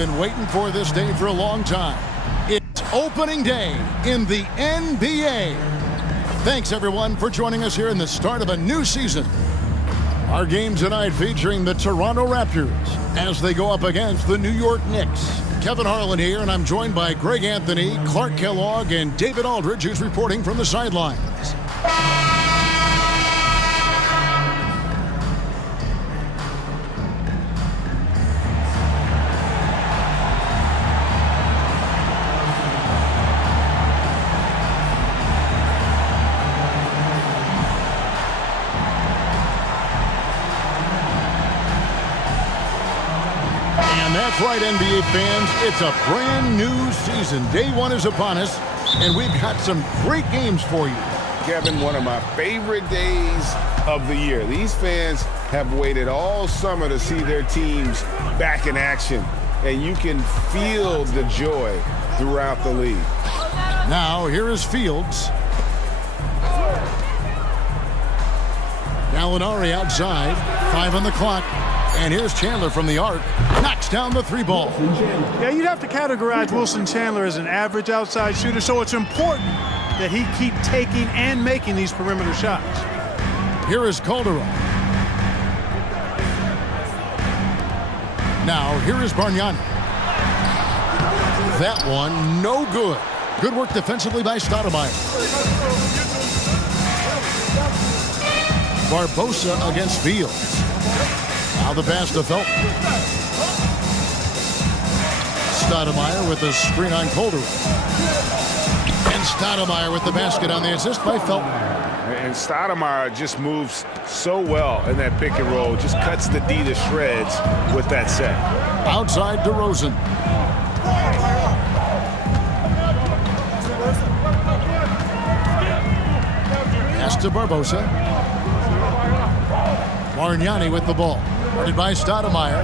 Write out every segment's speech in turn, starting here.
been waiting for this day for a long time. It's opening day in the NBA. Thanks, everyone, for joining us here in the start of a new season. Our game tonight featuring the Toronto Raptors as they go up against the New York Knicks. Kevin Harlan here, and I'm joined by Greg Anthony, Clark Kellogg, and David Aldridge, who's reporting from the sidelines. That's right, NBA fans. It's a brand new season. Day one is upon us, and we've got some great games for you. Kevin, one of my favorite days of the year. These fans have waited all summer to see their teams back in action, and you can feel the joy throughout the league. Now, here is Fields. Gallinari outside, 5 on the clock. And here's Chandler from the arc. Knocks down the 3 ball. Yeah, you'd have to categorize Wilson Chandler as an average outside shooter, so it's important that he keep taking and making these perimeter shots. Here is Calderon. Now, here is Bargnani. That one, no good. Good work defensively by Stoudemire. Barbosa against Fields. Now the pass to Felton. Stoudemire with the screen on Calderon. And Stoudemire with the basket on the assist by Felton. And Stoudemire just moves so well in that pick and roll. Just cuts the D to shreds with that set. Outside DeRozan. Pass to Barbosa. Bargnani with the ball. Guarded by Stoudemire.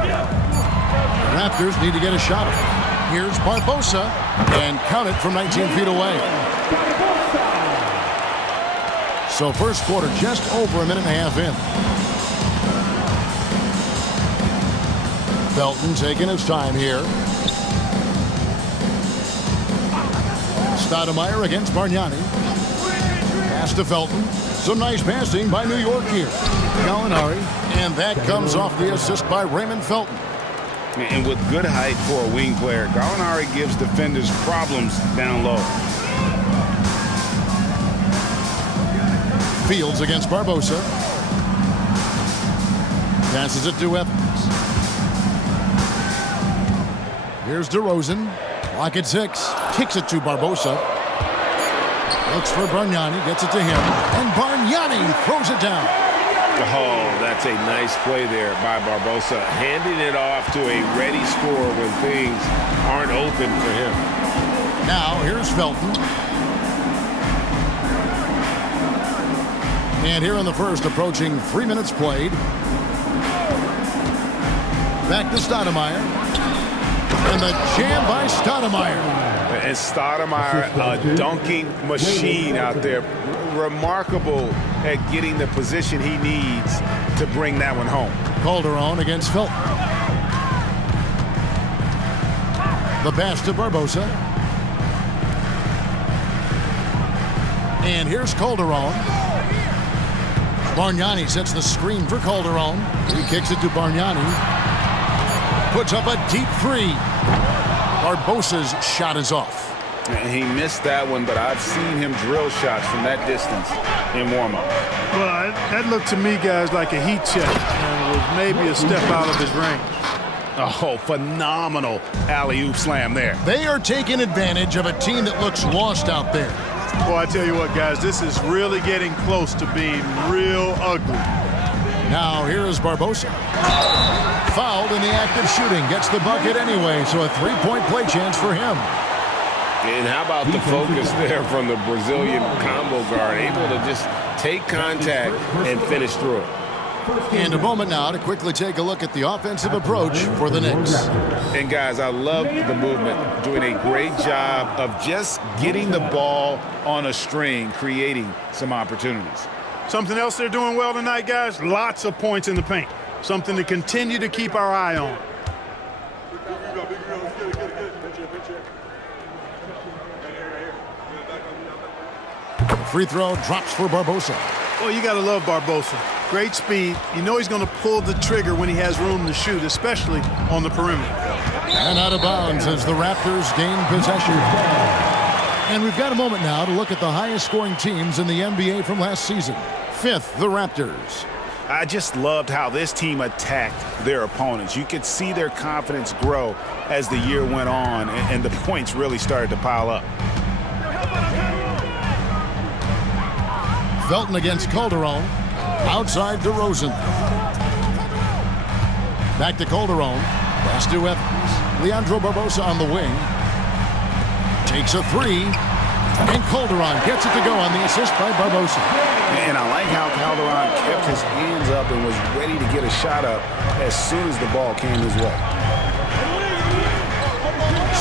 The Raptors need to get a shot. Here's Barbosa, and count it from 19 feet away. So first quarter just over a minute and a half in. Felton taking his time here. Stoudemire against Bargnani. Pass to Felton. Some nice passing by New York here. Gallinari, and that comes off the assist by Raymond Felton. And with good height for a wing player, Gallinari gives defenders problems down low. Fields against Barbosa. Passes it to Evans. Here's DeRozan. Lock at 6. Kicks it to Barbosa. Looks for Bargnani, gets it to him, and Bargnani throws it down. Oh, that's a nice play there by Barbosa, handing it off to a ready scorer when things aren't open for him. Now, here's Felton. And here in the first, approaching 3 minutes played. Back to Stoudemire. And the jam by Stoudemire. And Stoudemire, a dunking machine out there. Remarkable at getting the position he needs to bring that one home. Calderon against Felton. The pass to Barbosa. And here's Calderon. Bargnani sets the screen for Calderon. He kicks it to Bargnani. Puts up a deep 3. Barbosa's shot is off. And he missed that one, but I've seen him drill shots from that distance in warm-up. Well, that looked to me, guys, like a heat check. And it was maybe a step out of his range. Oh, phenomenal alley-oop slam there. They are taking advantage of a team that looks lost out there. Boy, I tell you what, guys, this is really getting close to being real ugly. Now, here is Barbosa. Fouled in the act of shooting. Gets the bucket anyway, so a 3-point play chance for him. And how about the focus there from the Brazilian combo guard, able to just take contact and finish through it. And a moment now to quickly take a look at the offensive approach for the Knicks. And guys, I love the movement, doing a great job of just getting the ball on a string, creating some opportunities. Something else they're doing well tonight, guys, lots of points in the paint. Something to continue to keep our eye on. Free throw drops for Barbosa. Well, you got to love Barbosa. Great speed. You know he's going to pull the trigger when he has room to shoot, especially on the perimeter. And out of bounds as the Raptors gain possession. And we've got a moment now to look at the highest scoring teams in the NBA from last season. 5th, the Raptors. I just loved how this team attacked their opponents. You could see their confidence grow as the year went on, and the points really started to pile up. Felton against Calderon. Outside DeRozan. Back to Calderon. Pass to Evans. Leandro Barbosa on the wing. Takes a three. And Calderon gets it to go on the assist by Barbosa. And I like how Calderon kept his hands up and was ready to get a shot up as soon as the ball came his way.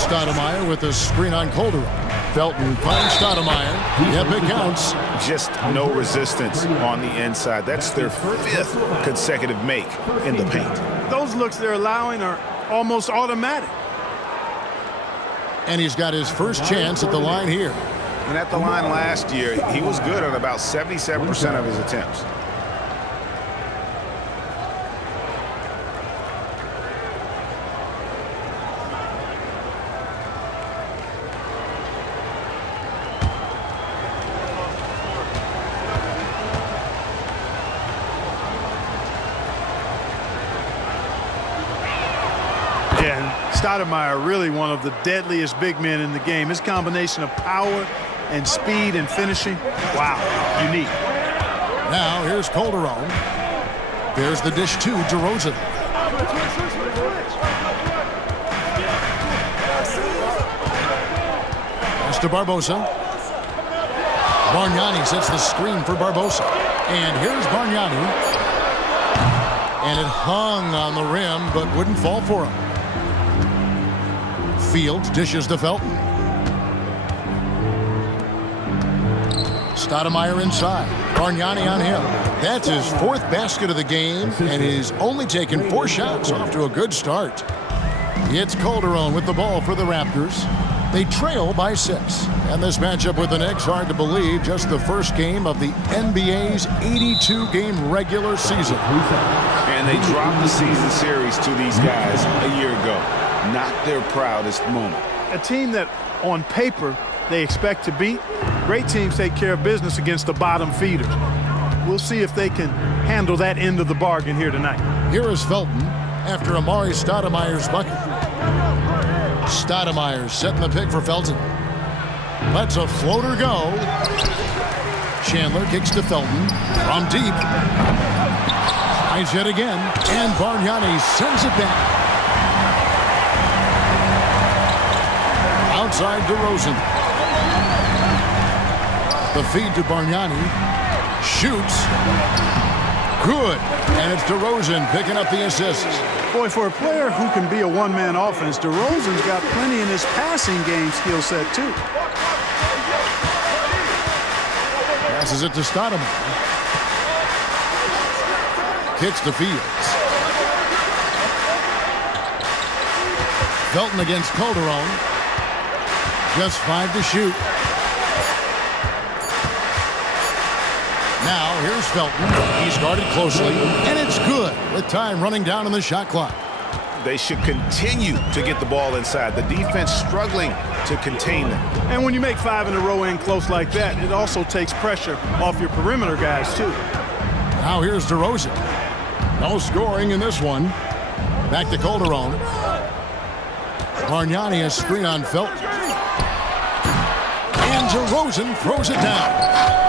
Stoudemire with a screen on Calderon. Felton finds Stoudemire. Yep, it counts. Just no resistance on the inside. That's their 5th consecutive make in the paint. Those looks they're allowing are almost automatic. And he's got his first chance at the line here. And at the line last year, he was good on about 77% of his attempts. Stoudemire, really one of the deadliest big men in the game. His combination of power and speed and finishing, wow, unique. Now here's Calderon. There's the dish to DeRozan. Pass to Barbosa. Bargnani sets the screen for Barbosa. And here's Bargnani. And it hung on the rim, but wouldn't fall for him. Fields dishes to Felton. Stoudemire inside. Bargnani on him. That's his 4th basket of the game, and he's only taken 4 shots. Off to a good start. It's Calderon with the ball for the Raptors. They trail by 6. And this matchup with the Knicks, hard to believe, just the first game of the NBA's 82-game regular season. And they dropped the season series to these guys a year ago. Not their proudest moment. A team that, on paper, they expect to beat. Great teams take care of business against the bottom feeders. We'll see if they can handle that end of the bargain here tonight. Here is Felton after Amari Stoudemire's bucket. Stoudemire setting the pick for Felton. Lets a floater go. Chandler kicks to Felton from deep. Tries yet again, and Bargnani sends it back. Outside DeRozan. The feed to Bargnani. Shoots. Good. And it's DeRozan picking up the assist. Boy, for a player who can be a one-man offense, DeRozan's got plenty in his passing game skill set, too. Passes it to Stoudemire. Kicks to Fields. Felton against Calderon. Just 5 to shoot. Now, here's Felton. He started closely, and it's good with time running down on the shot clock. They should continue to get the ball inside. The defense struggling to contain them. And when you make 5 in a row in close like that, it also takes pressure off your perimeter guys, too. Now here's DeRozan. No scoring in this one. Back to Calderon. Bargnani a screen on Felton. And DeRozan throws it down.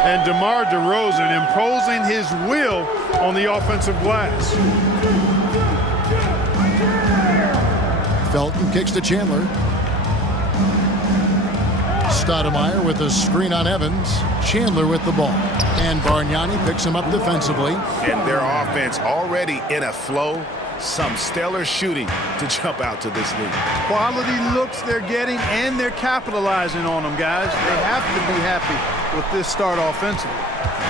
And DeMar DeRozan imposing his will on the offensive glass. Felton kicks to Chandler. Stoudemire with a screen on Evans. Chandler with the ball. And Bargnani picks him up defensively. And their offense already in a flow. Some stellar shooting to jump out to this lead. Quality looks they're getting, and they're capitalizing on them, guys. They have to be happy with this start offensively.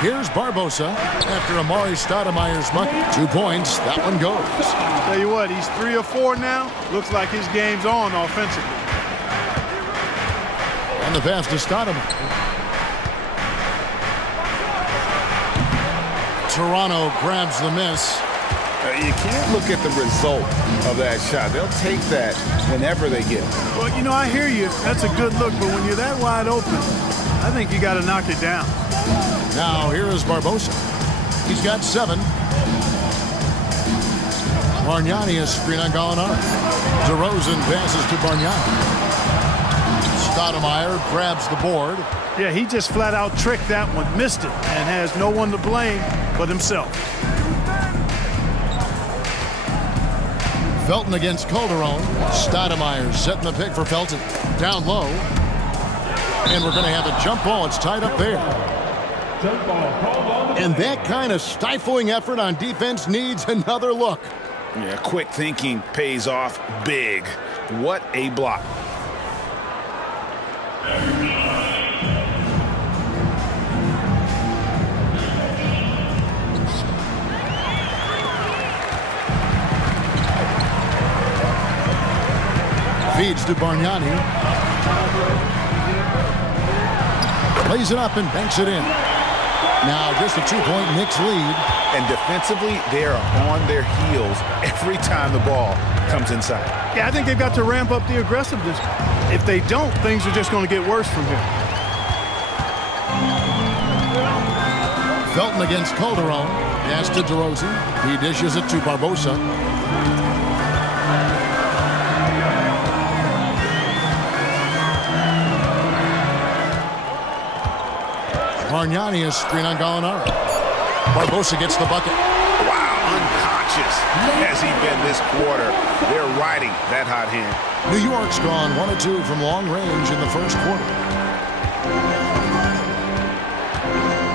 Here's Barbosa after Amari Stoudemire's bucket. 2 points. That one goes. Tell you what, he's 3 or 4 now. Looks like his game's on offensively. And the pass to Stoudemire. Toronto grabs the miss. You can't look at the result of that shot. They'll take that whenever they get it. Well, you know, I hear you. That's a good look, but when you're that wide open, I think you got to knock it down. Now here is Barbosa. He's got 7. Bargnani is screen on Gallinari. DeRozan passes to Bargnani. Stoudemire grabs the board. Yeah, he just flat out tricked that one, missed it, and has no one to blame but himself. Felton against Calderon. Stoudemire setting the pick for Felton. Down low. And we're going to have a jump ball. It's tied up there. And that kind of stifling effort on defense needs another look. Yeah, quick thinking pays off big. What a block. Feeds to Bargnani. Lays it up and banks it in. Now just a 2-point Knicks lead. And defensively, they are on their heels every time the ball comes inside. Yeah, I think they've got to ramp up the aggressiveness. If they don't, things are just going to get worse from here. Felton against Calderon. Pass to DeRozan. He dishes it to Barbosa. Bargnani is screen on Gallinari. Barbosa gets the bucket. Wow, unconscious has he been this quarter. They're riding that hot hand. New York's gone 1 of 2 from long range in the first quarter.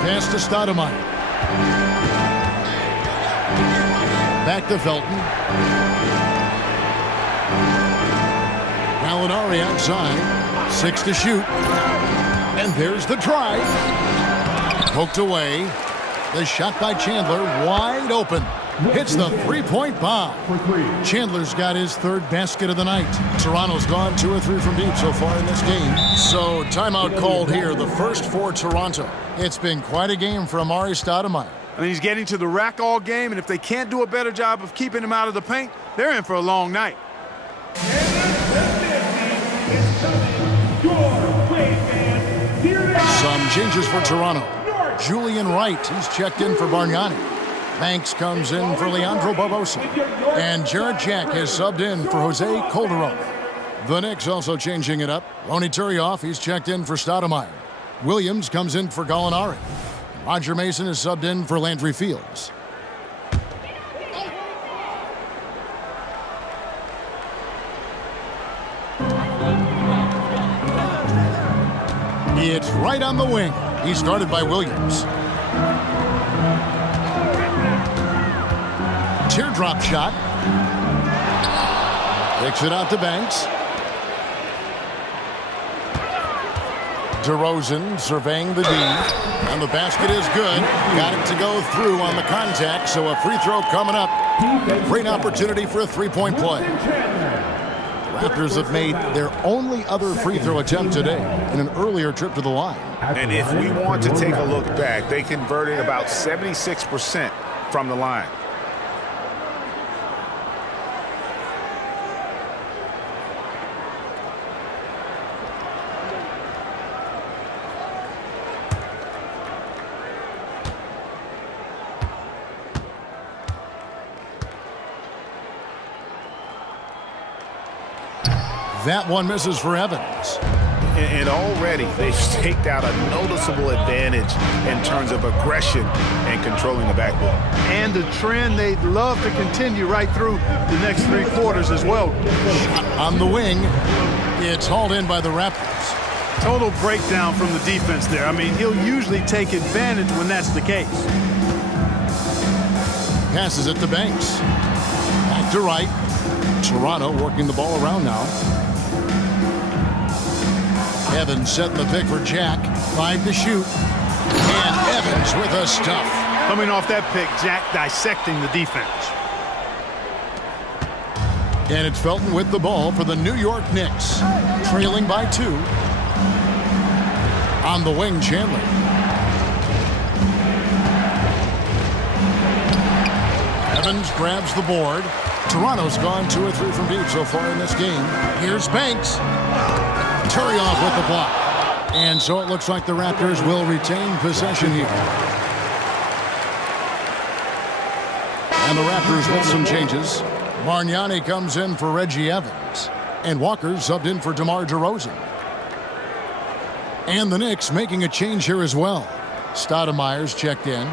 Pass to Stoudemire. Back to Felton. Gallinari outside. 6 to shoot. And there's the drive. Poked away. The shot by Chandler, wide open. Hits the 3-point bomb. Chandler's got his 3rd basket of the night. Toronto's gone 2 or 3 from deep so far in this game. So timeout called here, the first for Toronto. It's been quite a game for Amari Stoudemire. I mean, he's getting to the rack all game, and if they can't do a better job of keeping him out of the paint, they're in for a long night. Some changes for Toronto. Julian Wright, he's checked in for Bargnani. Banks comes in for Leandro Barbosa. And Jarrett Jack has subbed in for Jose Calderon. The Knicks also changing it up. Ronny Turioff, he's checked in for Stoudemire. Williams comes in for Gallinari. Roger Mason is subbed in for Landry Fields. It's right on the wing. He started by Williams. Teardrop shot. Kicks it out to Banks. DeRozan surveying the D. And the basket is good. Got it to go through on the contact, so a free throw coming up. Great opportunity for a 3-point play. The Raptors have made their only other free throw attempt today in an earlier trip to the line. And if we want to take a look back, they converted about 76% from the line. That one misses for Evans. And already they've staked out a noticeable advantage in terms of aggression and controlling the backboard. And the trend they'd love to continue right through the next 3 quarters as well. On the wing, it's hauled in by the Raptors. Total breakdown from the defense there. I mean, he'll usually take advantage when that's the case. Passes it to Banks. Back to Wright. Toronto working the ball around now. Evans setting the pick for Jack. 5 to shoot. And Evans with a stuff. Coming off that pick, Jack dissecting the defense. And it's Felton with the ball for the New York Knicks. Trailing by 2. On the wing, Chandler. Evans grabs the board. Toronto's gone 2 or 3 from deep so far in this game. Here's Banks. Turioff with the block. And so it looks like the Raptors will retain possession here. And the Raptors with some changes. Bargnani comes in for Reggie Evans. And Walker subbed in for DeMar DeRozan. And the Knicks making a change here as well. Stoudemire's checked in.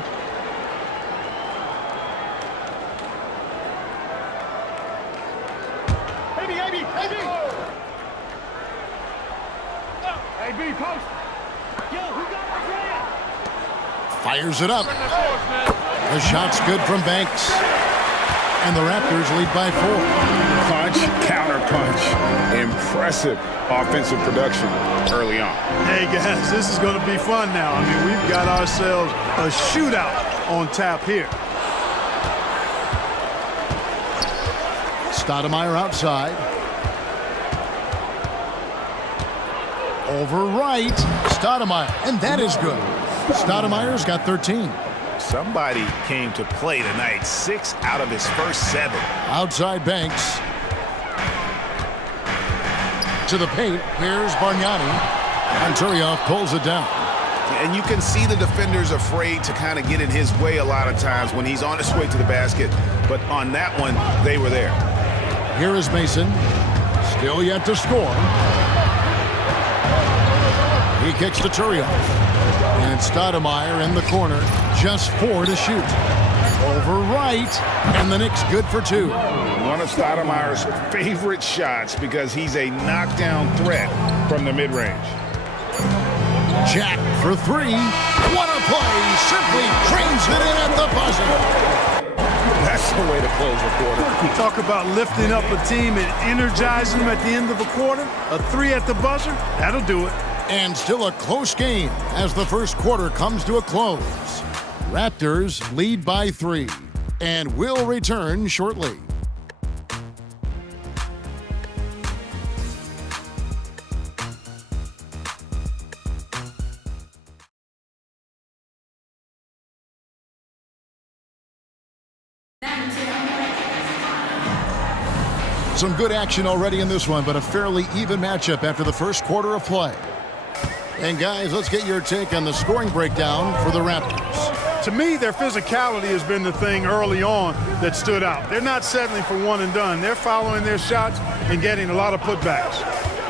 Fires it up. The shot's good from Banks. And the Raptors lead by 4. Punch, counter punch. Impressive offensive production early on. Hey, guys, this is going to be fun now. I mean, we've got ourselves a shootout on tap here. Stoudemire outside. Over right. Stoudemire. And that is good. Stoudemire's got 13. Somebody came to play tonight. 6 out of his first 7. Outside Banks. To the paint. Here's Bargnani. And Turioff pulls it down. And you can see the defenders afraid to kind of get in his way a lot of times when he's on his way to the basket. But on that one, they were there. Here is Mason. Still yet to score. He kicks to Turioff. And Stoudemire in the corner. Just 4 to shoot. Over right. And the Knicks good for 2. One of Stoudemire's favorite shots because he's a knockdown threat from the mid-range. Jack for 3. What a play. Simply drains it in at the buzzer. That's the way to close a quarter. You talk about lifting up a team and energizing them at the end of a quarter. A 3 at the buzzer, that'll do it. And still a close game as the first quarter comes to a close. Raptors lead by 3 and will return shortly. Some good action already in this one, but a fairly even matchup after the first quarter of play. And guys, let's get your take on the scoring breakdown for the Raptors. To me, their physicality has been the thing early on that stood out. They're not settling for one and done. They're following their shots and getting a lot of putbacks.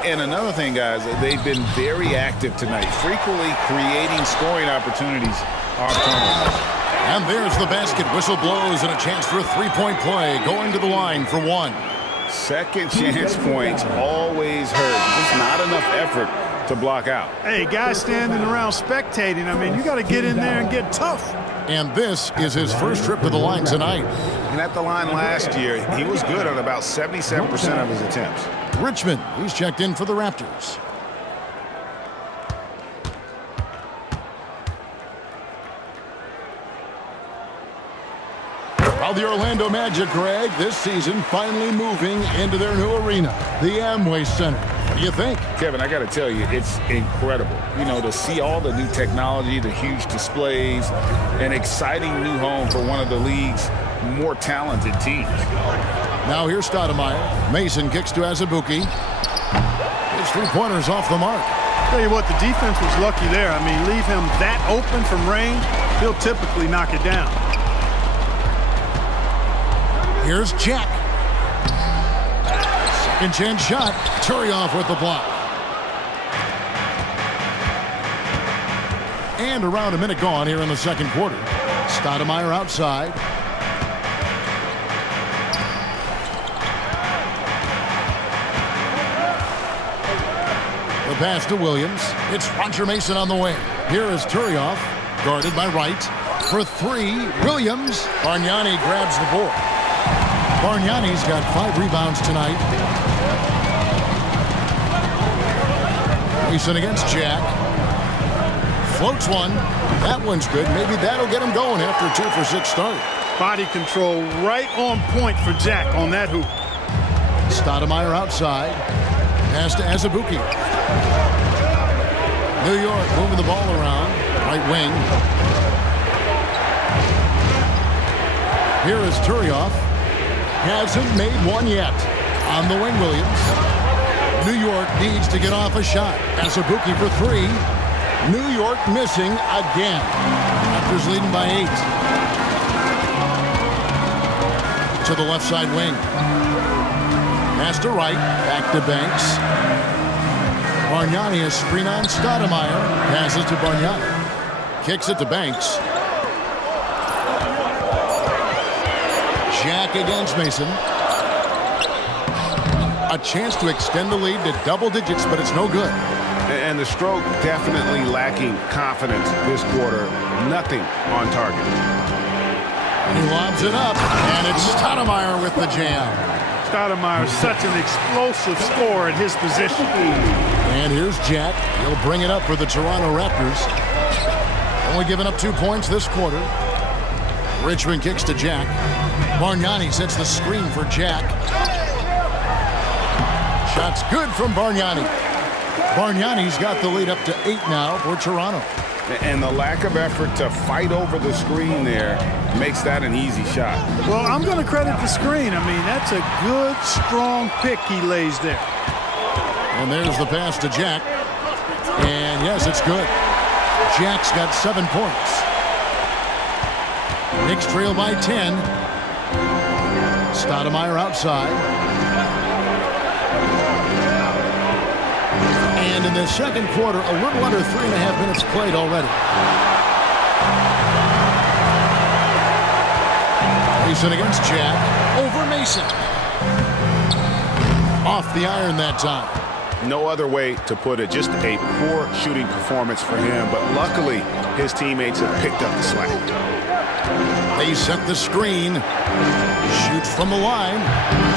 And another thing, guys, they've been very active tonight, frequently creating scoring opportunities off turnovers. And there's the basket. Whistle blows and a chance for a three-point play. Going to the line for 1. Second chance points always hurt. Just not enough effort to block out. Hey, guys standing around spectating, I mean, you got to get in there and get tough. And this is his first trip to the line tonight. And at the line last year, he was good on about 77% of his attempts. Richmond, he's checked in for the Raptors. Well, the Orlando Magic, Greg, this season finally moving into their new arena, the Amway Center. What do you think? Kevin, I got to tell you, it's incredible. You know, to see all the new technology, the huge displays, an exciting new home for one of the league's more talented teams. Now here's Stoudemire. Mason kicks to Azubuike. His three-pointers off the mark. Tell you what, the defense was lucky there. I mean, leave him that open from range, he'll typically knock it down. Here's Jack. Second chance shot. Turioff with the block. And around a minute gone here in the second quarter. Stoudemire outside. The pass to Williams. It's Roger Mason on the wing. Here is Turioff, guarded by Wright. For 3, Williams. Bargnani grabs the board. Bargnani's got 5 rebounds tonight. Mason against Jack. Floats one. That one's good. Maybe that'll get him going after a 2 for 6 start. Body control right on point for Jack on that hoop. Stoudemire outside. Pass to Azubuike. New York moving the ball around. Right wing. Here is Turioff. Hasn't made one yet. On the wing, Williams. New York needs to get off a shot. Azubuike for three. New York missing again. Raptors leading by 8. To the left side wing. Pass to right. Back to Banks. Bargnani, a screen on Stoudemire. Passes to Bargnani. Kicks it to Banks. Jack against Mason. A chance to extend the lead to double digits, but it's no good. And the Stroke definitely lacking confidence this quarter. Nothing on target. He lobs it up, and it's Stoudemire with the jam. Stoudemire is such an explosive scorer at his position. And here's Jack. He'll bring it up for the Toronto Raptors. Only giving up 2 points this quarter. Richmond kicks to Jack. Bargnani sets the screen for Jack. Shot's good from Bargnani. Bargnani's got the lead up to 8 now for Toronto. And the lack of effort to fight over the screen there makes that an easy shot. Well, I'm going to credit the screen. I mean, that's a good, strong pick he lays there. And there's the pass to Jack. And yes, it's good. Jack's got 7 points. Knicks trail by 10. Stoudemire outside. And in the second quarter, a little under 3.5 minutes played already. Mason against Jack. Over Mason. Off the iron that time. No other way to put it. Just a poor shooting performance for him. But luckily, his teammates have picked up the slack. They set the screen. Shoots from the line.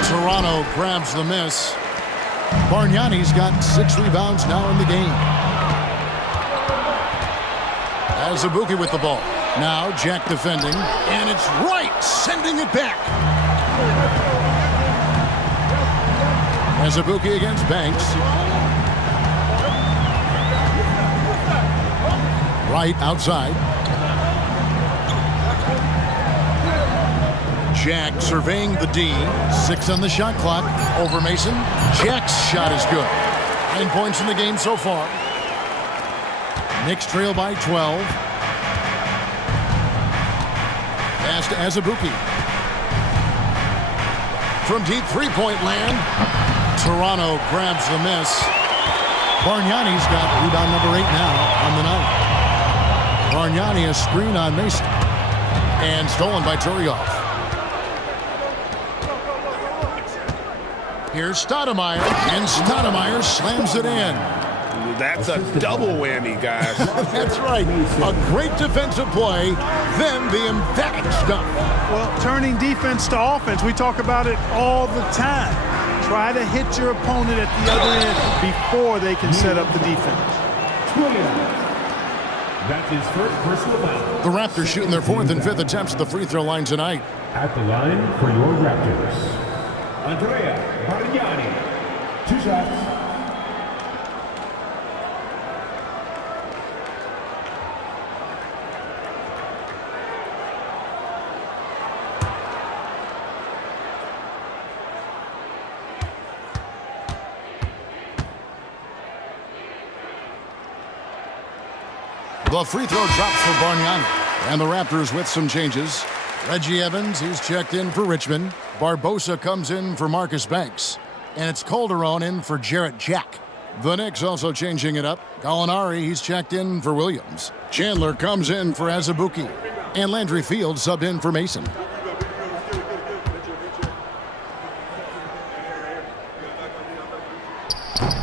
Toronto grabs the miss. Bargnani's got 6 rebounds now in the game. Azubuike with the ball. Now Jack defending. And it's right, sending it back. Azubuike against Banks. Right outside. Jack surveying the D. 6 on the shot clock. Over Mason. Jack's shot is good. 9 points in the game so far. Knicks trail by 12. Pass to Azubuike. From deep three-point land. Toronto grabs the miss. Bargnani's got rebound number 8 now on the night. Bargnani a screen on Mason. And stolen by Turioff. Here's Stoudemire, and Stoudemire slams it in. That's a double whammy, guys. That's right. A great defensive play, then the emphatic stuff. Well, turning defense to offense, we talk about it all the time. Try to hit your opponent at the other end before they can set up the defense. That's his first personal foul. The Raptors shooting their 4th and 5th attempts at the free throw line tonight. At the line for your Raptors, Andrea Bargnani. 2 shots. The free throw drops for Bargnani. And the Raptors with some changes. Reggie Evans, he's checked in for Richmond. Barbosa comes in for Marcus Banks. And it's Calderon in for Jarrett Jack. The Knicks also changing it up. Gallinari, he's checked in for Williams. Chandler comes in for Azubuike. And Landry Fields subbed in for Mason.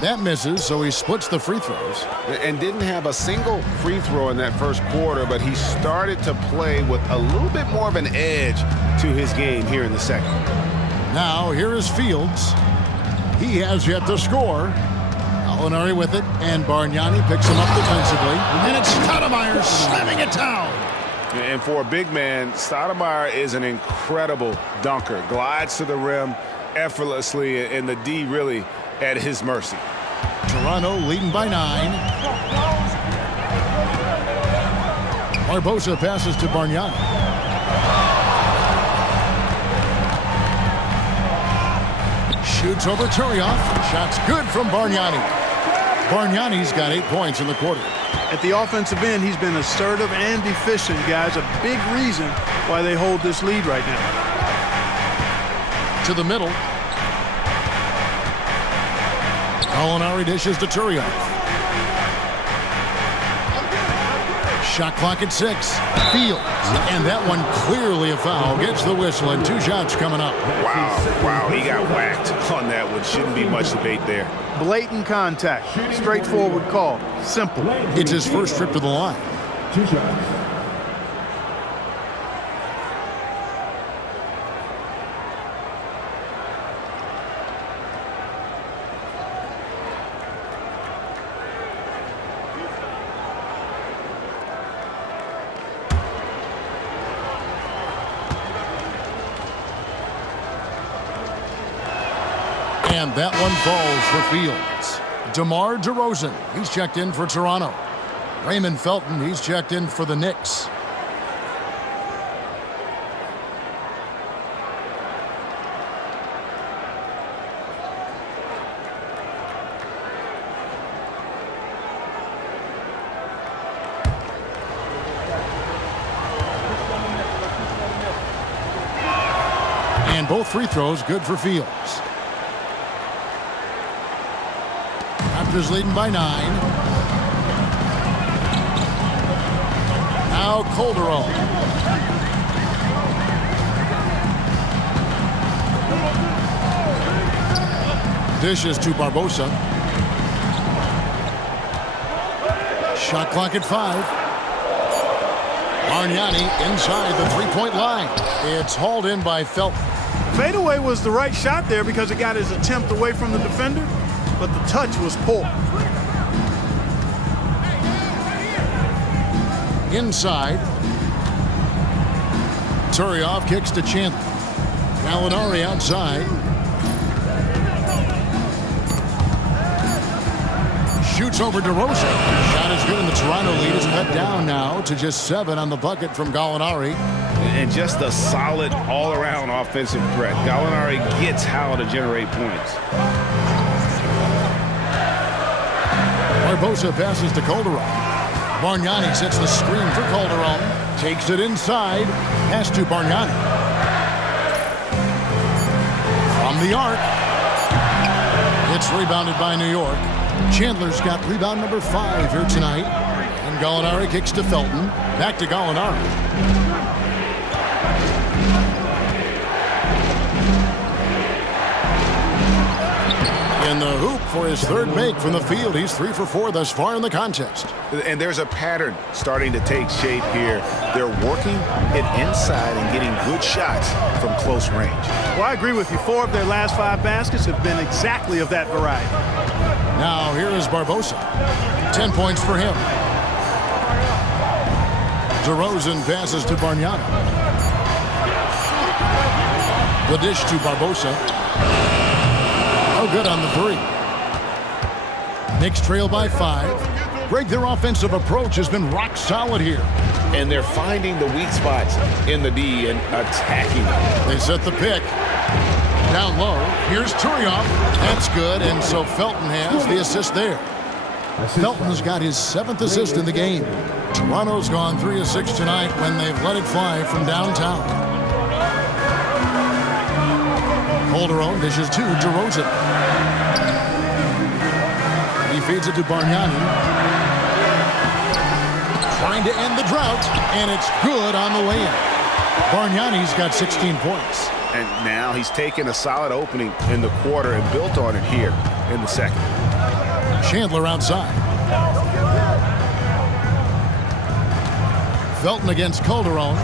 That misses, so he splits the free throws. And didn't have a single free throw in that first quarter, but he started to play with a little bit more of an edge to his game here in the second. Now, here is Fields. He has yet to score. Gallinari with it, and Bargnani picks him up defensively. And it's Stoudemire slamming it down. And for a big man, Stoudemire is an incredible dunker. Glides to the rim effortlessly, and the D really at his mercy. Toronto leading by 9. Barbosa passes to Bargnani. Shoots over Turioff. Shot's good from Bargnani. Bargnani's got 8 points in the quarter. At the offensive end, he's been assertive and efficient, guys. A big reason why they hold this lead right now. To the middle. Gallinari dishes to Turioff. Shot clock at 6. Fields. And that one clearly a foul. Gets the whistle and 2 shots coming up. Wow, he got whacked on that one. Shouldn't be much debate there. Blatant contact. Straightforward call. Simple. It's his first trip to the line. 2 shots. And that one falls for Fields. DeMar DeRozan, he's checked in for Toronto. Raymond Felton, he's checked in for the Knicks. And both free throws good for Fields. Raptors leading by 9. Now Calderon. Dishes to Barbosa. Shot clock at 5. Bargnani inside the three-point line. It's hauled in by Felton. Fadeaway was the right shot there because it got his attempt away from the defender, but the touch was poor. Inside. Turioff kicks to Chandler. Gallinari outside. Shoots over DeRozan. Shot is good, and the Toronto lead is cut down now to just 7 on the bucket from Gallinari. And just a solid all-around offensive threat. Gallinari gets how to generate points. Barbosa passes to Calderon. Bargnani sets the screen for Calderon. Takes it inside. Pass to Bargnani. From the arc. It's rebounded by New York. Chandler's got rebound number 5 here tonight. And Gallinari kicks to Felton. Back to Gallinari. In the hoop for his third make from the field. He's 3 for 4 thus far in the contest. And there's a pattern starting to take shape here. They're working it inside and getting good shots from close range. Well, I agree with you. 4 of their last 5 baskets have been exactly of that variety. Now here is Barbosa. 10 points for him. DeRozan passes to Bargnani. The dish to Barbosa. Oh, good on the 3. Knicks trail by 5. Greg, their offensive approach has been rock solid here. And they're finding the weak spots in the D and attacking them. They set the pick. Down low. Here's Turioff. That's good, and so Felton has the assist there. Felton's got his 7th assist in the game. Toronto's gone 3 of 6 tonight when they've let it fly from downtown. Calderon dishes to DeRozan. He feeds it to Bargnani. Trying to end the drought, and it's good on the lay-in. Bargnani's got 16 points. And now he's taken a solid opening in the quarter and built on it here in the second. Chandler outside. Felton against Calderon.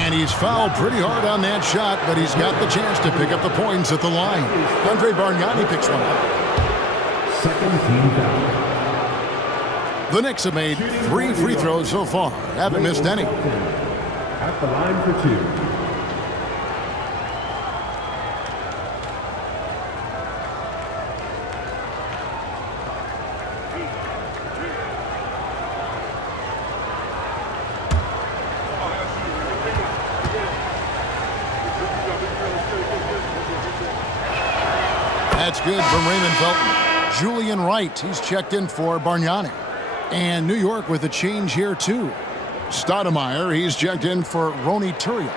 And he's fouled pretty hard on that shot, but he's got the chance to pick up the points at the line. Andre Bargnani picks one up. Second team foul. The Knicks have made 3 free throws so far. Haven't missed any. At the line for 2. That's good from Raymond Felton. Julian Wright, he's checked in for Bargnani. And New York with a change here, too. Stoudemire, he's checked in for Roni Turioff.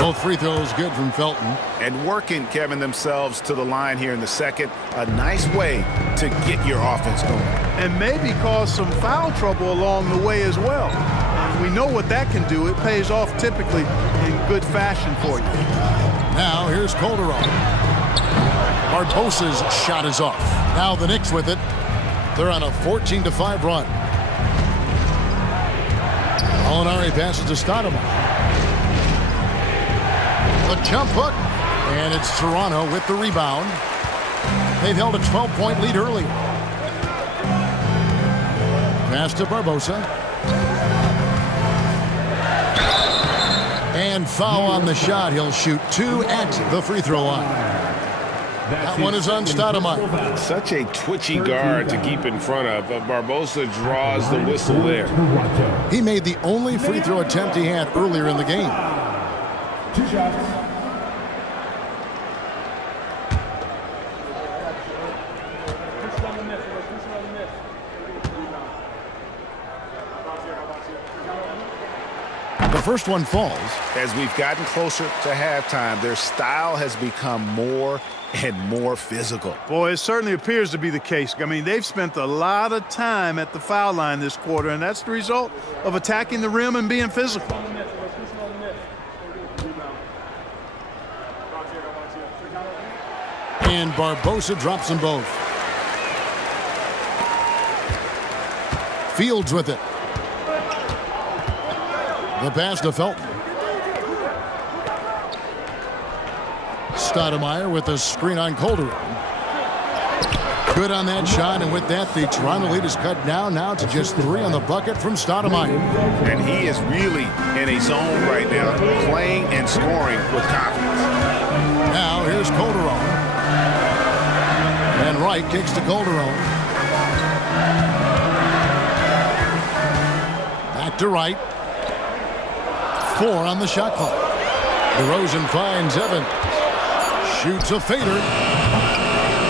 Both free throws good from Felton. And working, Kevin, themselves to the line here in the second. A nice way to get your offense going. And maybe cause some foul trouble along the way as well. And we know what that can do. It pays off typically in good fashion for you. Now here's Calderon. Barbosa's shot is off. Now the Knicks with it. They're on a 14-5 run. Molinari passes to Stoudemire. The jump hook, and it's Toronto with the rebound. They've held a 12-point lead early. Pass to Barbosa. And foul on the shot. He'll shoot 2 at the free throw line. That one is on Stoudemire. Such a twitchy guard to keep in front of, but Barbosa draws the whistle there. He made the only free throw attempt he had earlier in the game. 2 shots. The first one falls. As we've gotten closer to halftime, their style has become more and more physical. Boy, it certainly appears to be the case. I mean, they've spent a lot of time at the foul line this quarter, and that's the result of attacking the rim and being physical. And Barbosa drops them both. Fields with it. The pass to Felton. Stoudemire with a screen on Calderon. Good on that shot, and with that, the Toronto lead is cut down now to just 3 on the bucket from Stoudemire. And he is really in a zone right now, playing and scoring with confidence. Now here's Calderon. And Wright kicks to Calderon. Back to Wright. 4 on the shot clock. DeRozan finds Evans. Shoots a fader.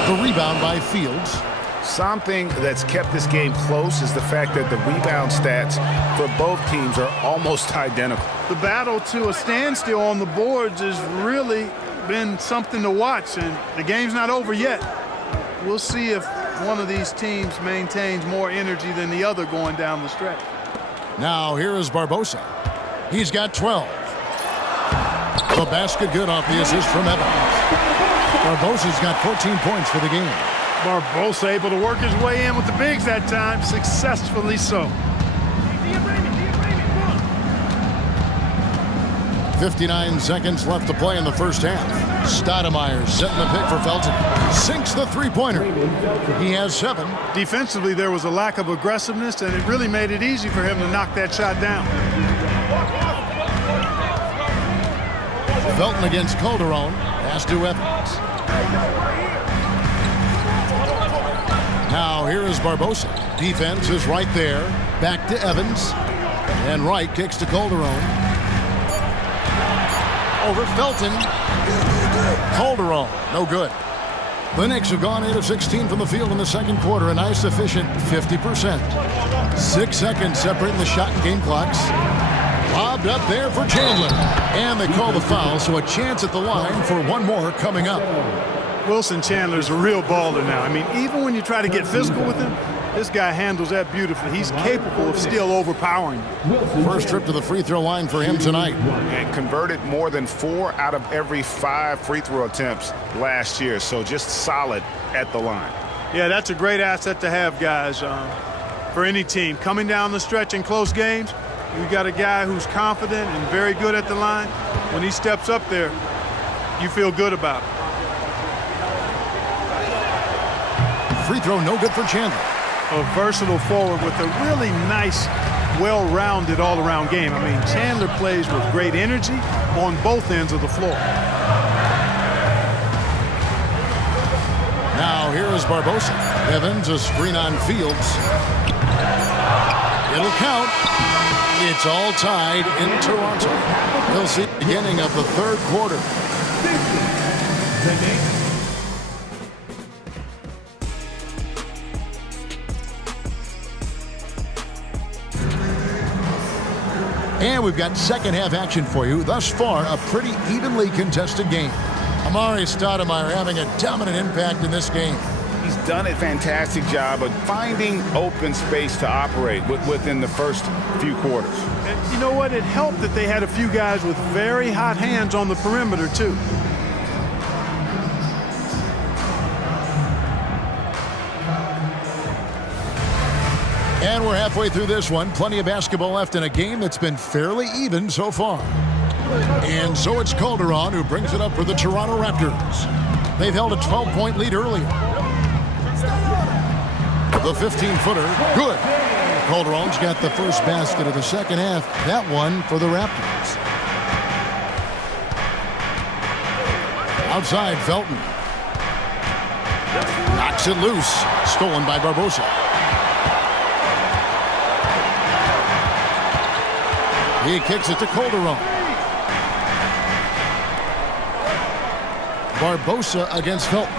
The rebound by Fields. Something that's kept this game close is the fact that the rebound stats for both teams are almost identical. The battle to a standstill on the boards has really been something to watch, and the game's not over yet. We'll see if one of these teams maintains more energy than the other going down the stretch. Now here is Barbosa. He's got 12. The basket good off the assist from Evans. Barbosa's got 14 points for the game. Barbosa able to work his way in with the bigs that time, successfully so. 59 seconds left to play in the first half. Stoudemire setting the pick for Felton. Sinks the three-pointer. He has 7. Defensively, there was a lack of aggressiveness, and it really made it easy for him to knock that shot down. Felton against Calderon. Pass to Evans. Now here is Barbosa. Defense is right there. Back to Evans. And Wright kicks to Calderon. Over Felton. Calderon, no good. The Knicks have gone 8 of 16 from the field in the second quarter. A nice efficient 50%. 6 seconds separating the shot and game clocks. Lobbed up there for Chandler. And they call the foul, so a chance at the line for one more coming up. Wilson Chandler's a real baller now. I mean, even when you try to get physical with him, this guy handles that beautifully. He's capable of still overpowering you. First trip to the free throw line for him tonight. And converted more than 4 out of every 5 free throw attempts last year. So just solid at the line. Yeah, that's a great asset to have, guys, for any team. Coming down the stretch in close games, you got a guy who's confident and very good at the line. When he steps up there, you feel good about it. Free throw no good for Chandler. A versatile forward with a really nice, well-rounded all-around game. I mean, Chandler plays with great energy on both ends of the floor. Now here is Barbosa. Evans, a screen on Fields. It'll count. It's all tied in Toronto. We'll see the beginning of the third quarter. And we've got second half action for you. Thus far, a pretty evenly contested game. Amari Stoudemire having a dominant impact in this game. He's done a fantastic job of finding open space to operate within the first few quarters. And you know what? It helped that they had a few guys with very hot hands on the perimeter, too. And we're halfway through this one. Plenty of basketball left in a game that's been fairly even so far. And so it's Calderon who brings it up for the Toronto Raptors. They've held a 12-point lead earlier. The 15-footer, good. Calderon's got the first basket of the second half. That one for the Raptors. Outside, Felton. Knocks it loose. Stolen by Barbosa. He kicks it to Calderon. Barbosa against Felton.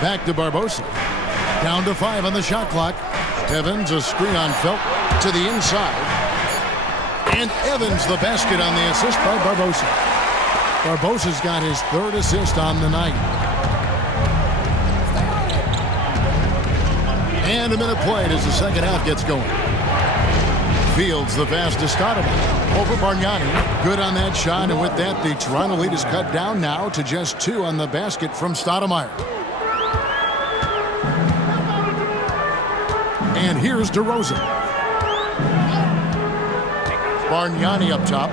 Back to Barbosa. Down to 5 on the shot clock. Evans, a screen on Felton to the inside. And Evans, the basket on the assist by Barbosa. Barbosa's got his third assist on the night. And a minute played as the second half gets going. Fields, the pass to Stoudemire. Over Bargnani. Good on that shot, and with that, the Toronto lead is cut down now to just 2 on the basket from Stoudemire. And here's DeRozan. Bargnani up top.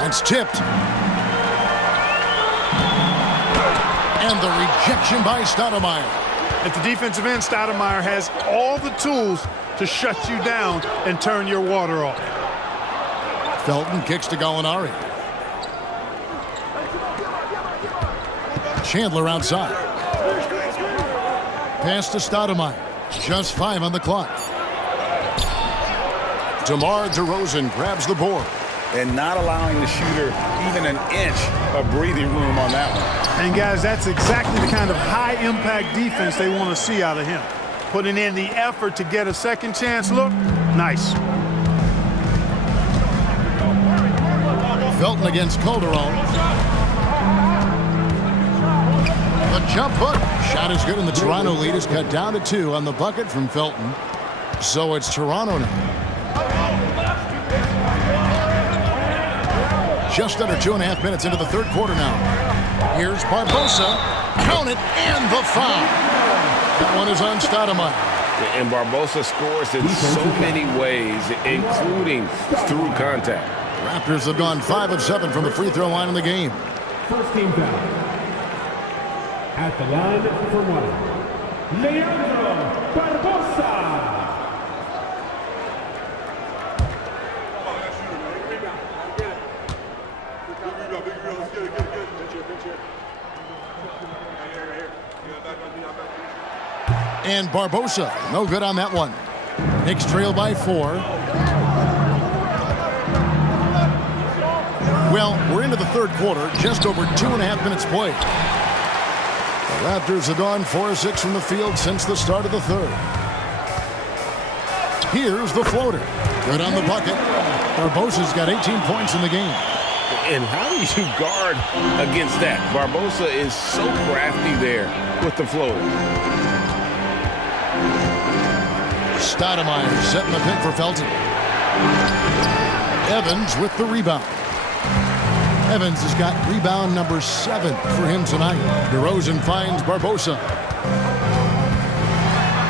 That's tipped. And the rejection by Stoudemire. At the defensive end, Stoudemire has all the tools to shut you down and turn your water off. Felton kicks to Gallinari. Chandler outside. Pass to Stoudemire. Just 5 on the clock. DeMar DeRozan grabs the board. And not allowing the shooter even an inch of breathing room on that one. And guys, that's exactly the kind of high-impact defense they want to see out of him. Putting in the effort to get a second chance look, nice. Felton against Calderon. The jump hook. Shot is good, and the Toronto lead is cut down to 2 on the bucket from Felton. So it's Toronto now. Just under 2.5 minutes into the third quarter now. Here's Barbosa. Count it, and the foul. That one is on Stoudemire. And Barbosa scores in so many ways, including through contact. Raptors have gone 5 of 7 from the free throw line in the game. First team foul. At the line for 1. Leandro Barbosa. And Barbosa, no good on that one. Knicks trail by 4. Well, we're into the third quarter, just over 2.5 minutes played. The Raptors have gone 4 of 6 from the field since the start of the third. Here's the floater. Good on the bucket. Barbosa's got 18 points in the game. And how do you guard against that? Barbosa is so crafty there with the floater. Stoudemire setting the pick for Felton. Evans with the rebound. Evans has got rebound number 7 for him tonight. DeRozan finds Barbosa.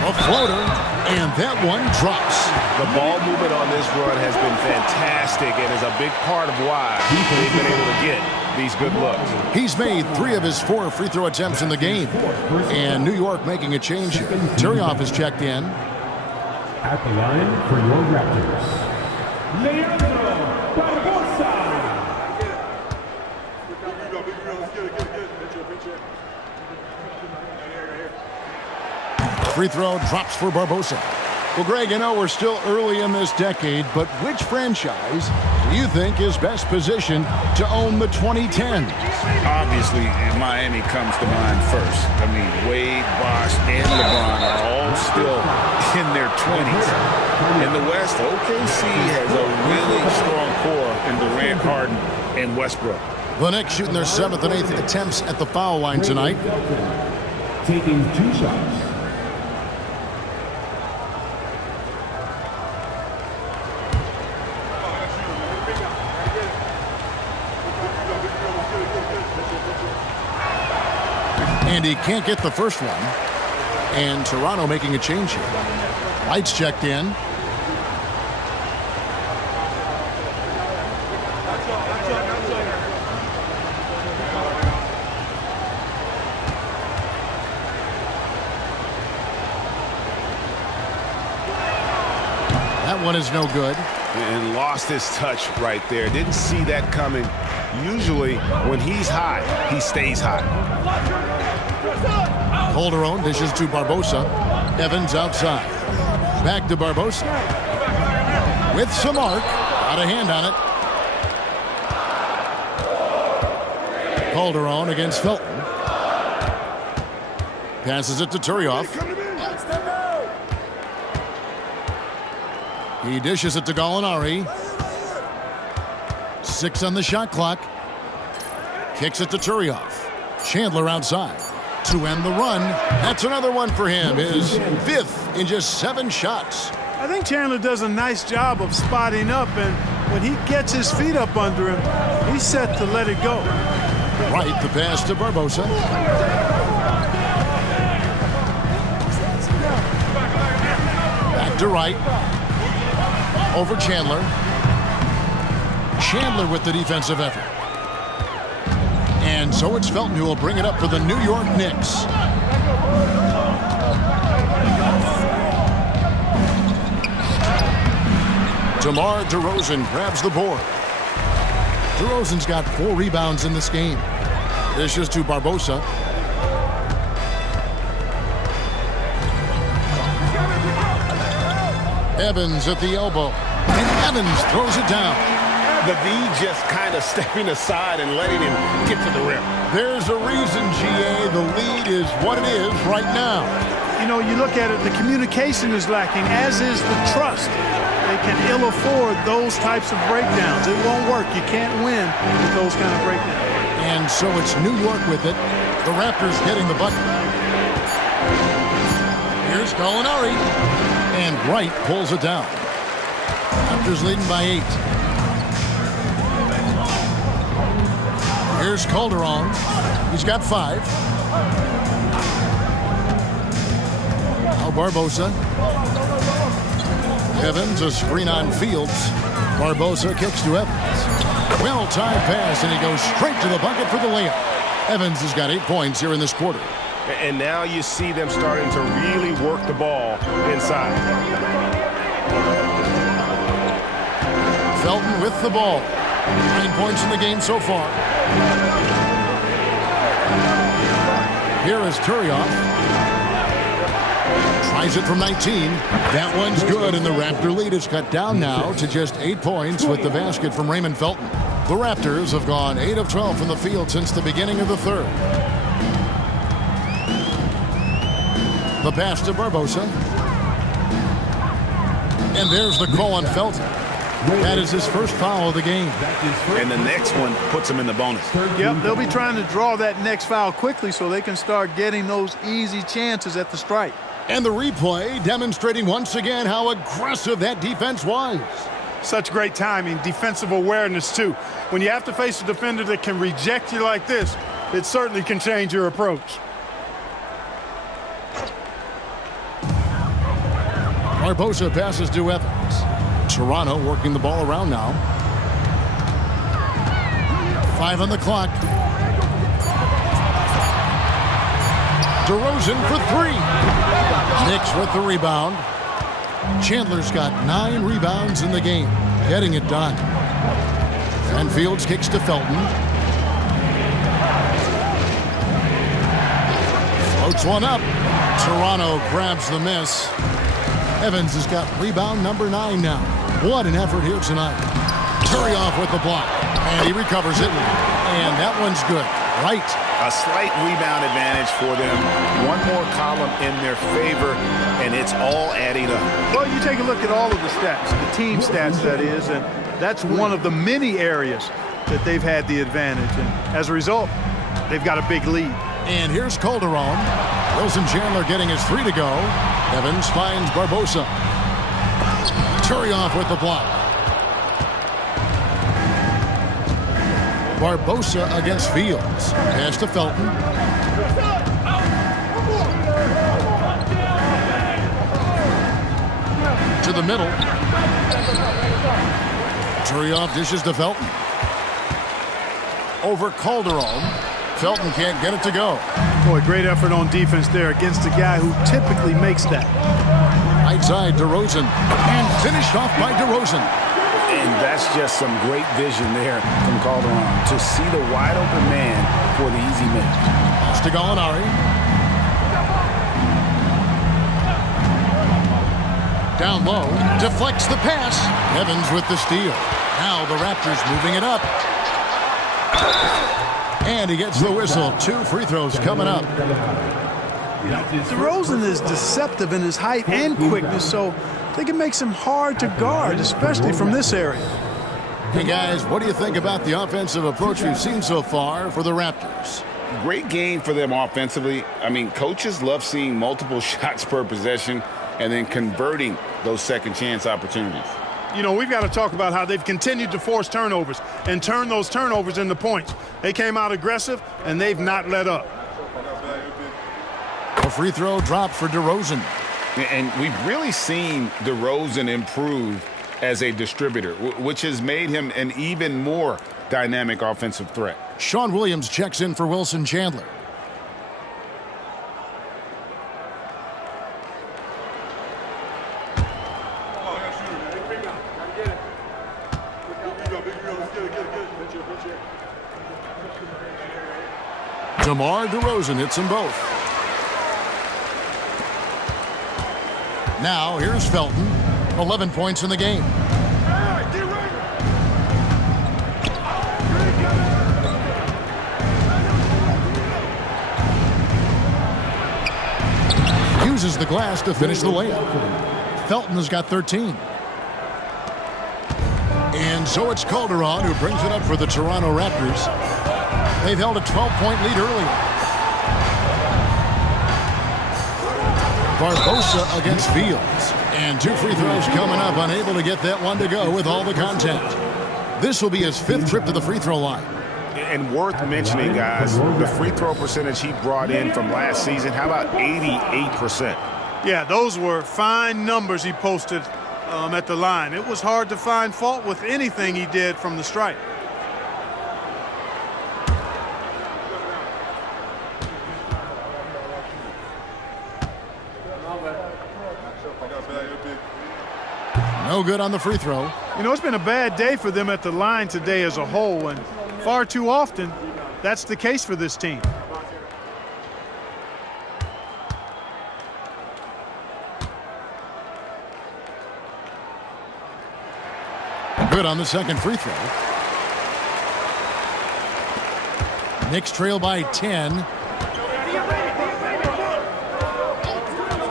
A floater, and that one drops. The ball movement on this run has been fantastic and is a big part of why they've been able to get these good looks. He's made 3 of his 4 free throw attempts in the game. And New York making a change here. Turioff has checked in. At the line for your Raptors, Leandro Barbosa. Free throw drops for Barbosa. Well, Greg, I know we're still early in this decade, but which franchise do you think is best positioned to own the 2010s? Obviously, Miami comes to mind first. I mean, Wade, Bosh, and LeBron are all still in their 20s. In the West, OKC has a really strong core in Durant, Harden, and Westbrook. The Knicks shooting their 7th and 8th attempts at the foul line tonight. Taking 2 shots. And he can't get the first one. And Toronto making a change here. Lights checked in. That one is no good. And lost his touch right there. Didn't see that coming. Usually, when he's hot, he stays hot. Calderon dishes to Barbosa. Evans outside. Back to Barbosa. With some arc. Got a hand on it. Calderon against Felton. Passes it to Turioff. He dishes it to Gallinari. 6 on the shot clock. Kicks it to Turioff. Chandler outside to end the run. That's another one for him. His 5th in just 7 shots. I think Chandler does a nice job of spotting up, and when he gets his feet up under him, he's set to let it go. Right, the pass to Barbosa. Back to Wright. Over Chandler. Chandler with the defensive effort. And so it's Felton who will bring it up for the New York Knicks. DeMar DeRozan grabs the board. DeRozan's got 4 rebounds in this game. Dishes to Barbosa. Evans at the elbow. And Evans throws it down. The V just kind of stepping aside and letting him get to the rim. There's a reason, GA, the lead is what it is right now. You know, you look at it, the communication is lacking, as is the trust. They can ill afford those types of breakdowns. It won't work. You can't win with those kind of breakdowns. And so it's New York with it. The Raptors getting the bucket. Here's Gallinari. And Wright pulls it down. Raptors leading by 8. Here's Calderon. He's got 5. Now Barbosa. Evans, a screen on Fields. Barbosa kicks to Evans. Well-timed pass, and he goes straight to the bucket for the layup. Evans has got 8 points here in this quarter. And now you see them starting to really work the ball inside. Felton with the ball. 9 points in the game so far. Here is Turioff. Tries it from 19. That one's good, and the Raptor lead is cut down now to just 8 points with the basket from Raymond Felton. The Raptors have gone 8 of 12 from the field since the beginning of the third. The pass to Barbosa. And there's the call on Felton. That is his first foul of the game. And the next one puts him in the bonus. Yep, they'll be trying to draw that next foul quickly so they can start getting those easy chances at the stripe. And the replay demonstrating once again how aggressive that defense was. Such great timing, defensive awareness too. When you have to face a defender that can reject you like this, it certainly can change your approach. Barbosa passes to Evans. Toronto working the ball around now. 5 on the clock. DeRozan for 3. Knicks with the rebound. Chandler's got 9 rebounds in the game, getting it done. And Fields kicks to Felton. Floats one up. Toronto grabs the miss. Evans has got rebound number 9 now. What an effort here tonight. Turioff with the block. And he recovers it. And that one's good. Right. A slight rebound advantage for them. One more column in their favor, and it's all adding up. Well, you take a look at all of the stats, the team stats, that is, and that's one of the many areas that they've had the advantage. And as a result, they've got a big lead. And here's Calderon. Wilson Chandler getting his 3 to go. Evans finds Barbosa. Turioff with the block. Barbosa against Fields. Pass to Felton. To the middle. Turioff dishes to Felton. Over Calderon. Felton can't get it to go. Boy, great effort on defense there against a guy who typically makes that. Right side, DeRozan. And finished off by DeRozan. And that's just some great vision there from Calderon to see the wide open man for the easy match. Pass to Gallinari. Down low, deflects the pass. Evans with the steal. Now the Raptors moving it up. And he gets the whistle. 2 free throws coming up. DeRozan is deceptive in his height and quickness, so I think it makes him hard to guard, especially from this area. Hey guys, what do you think about the offensive approach we've seen so far for the Raptors? Great game for them offensively. I mean, coaches love seeing multiple shots per possession and then converting those second chance opportunities. You know, we've got to talk about how they've continued to force turnovers and turn those turnovers into points. They came out aggressive, and they've not let up. A free throw drop for DeRozan. And we've really seen DeRozan improve as a distributor, which has made him an even more dynamic offensive threat. Sean Williams checks in for Wilson Chandler. DeMar DeRozan hits them both. Now here's Felton. 11 points in the game. Uses the glass to finish the layup. Felton has got 13. And so it's Calderon who brings it up for the Toronto Raptors. They've held a 12-point lead earlier. Barbosa against Fields. And 2 free throws coming up, unable to get that one to go with all the contact. This will be his 5th trip to the free throw line. And worth mentioning, guys, the free throw percentage he brought in from last season, how about 88%? Yeah, those were fine numbers he posted at the line. It was hard to find fault with anything he did from the stripe. No good on the free throw. You know, it's been a bad day for them at the line today as a whole, and far too often, that's the case for this team. Good on the second free throw. Knicks trail by 10.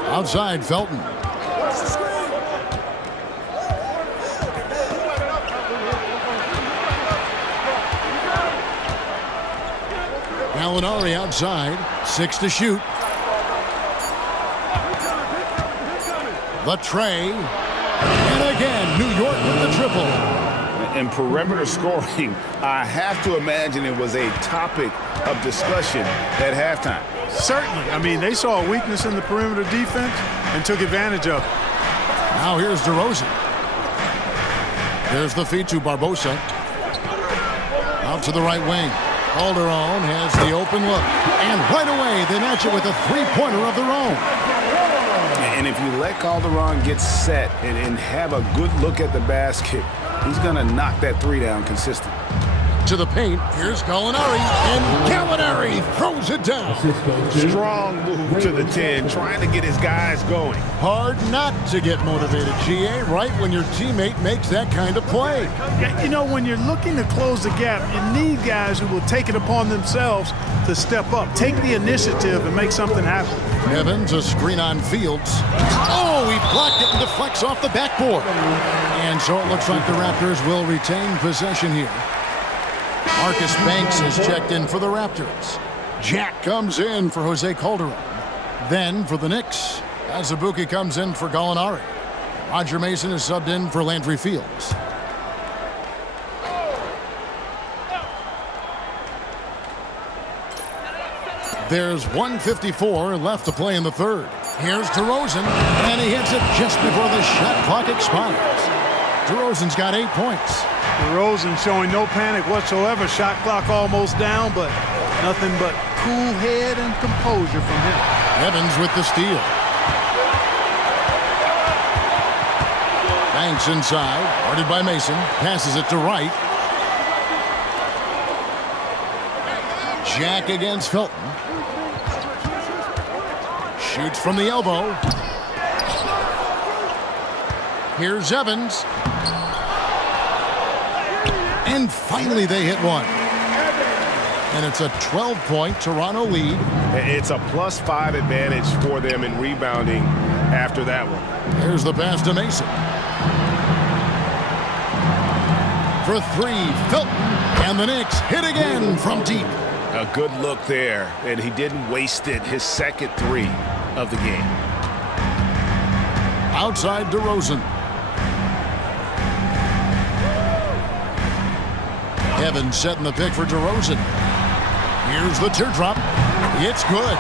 Outside, Felton. Gallinari outside, 6 to shoot. The tray. And again, New York with the triple. And perimeter scoring, I have to imagine it was a topic of discussion at halftime. Certainly. I mean, they saw a weakness in the perimeter defense and took advantage of it. Now here's DeRozan. There's the feed to Barbosa. Out to the right wing. Calderon has the open look. And right away, they match it with a three-pointer of their own. And if you let Calderon get set and have a good look at the basket, he's going to knock that 3 down consistently. To the paint. Here's Gallinari. And Gallinari throws it down. Strong move to the 10, trying to get his guys going. Hard not to get motivated, GA, right when your teammate makes that kind of play. You know, when you're looking to close the gap, you need guys who will take it upon themselves to step up, take the initiative, and make something happen. Evans, a screen on Fields. Oh, he blocked it and deflects off the backboard. And so it looks like the Raptors will retain possession here. Marcus Banks is checked in for the Raptors. Jack comes in for Jose Calderon. Then for the Knicks, Azubuike comes in for Gallinari. Roger Mason is subbed in for Landry Fields. There's 1:54 left to play in the third. Here's DeRozan, and he hits it just before the shot clock expires. DeRozan's got 8 points. DeRozan showing no panic whatsoever. Shot clock almost down, but nothing but cool head and composure from him. Evans with the steal. Banks inside, guarded by Mason. Passes it to Wright. Jack against Felton. Shoots from the elbow. Here's Evans. And finally they hit one. And it's a 12-point Toronto lead. It's a +5 advantage for them in rebounding after that one. Here's the pass to Mason. For three, Felton. And the Knicks hit again from deep. A good look there, and he didn't waste it. His second three of the game. Outside DeRozan. Evans setting the pick for DeRozan. Here's the teardrop. It's good.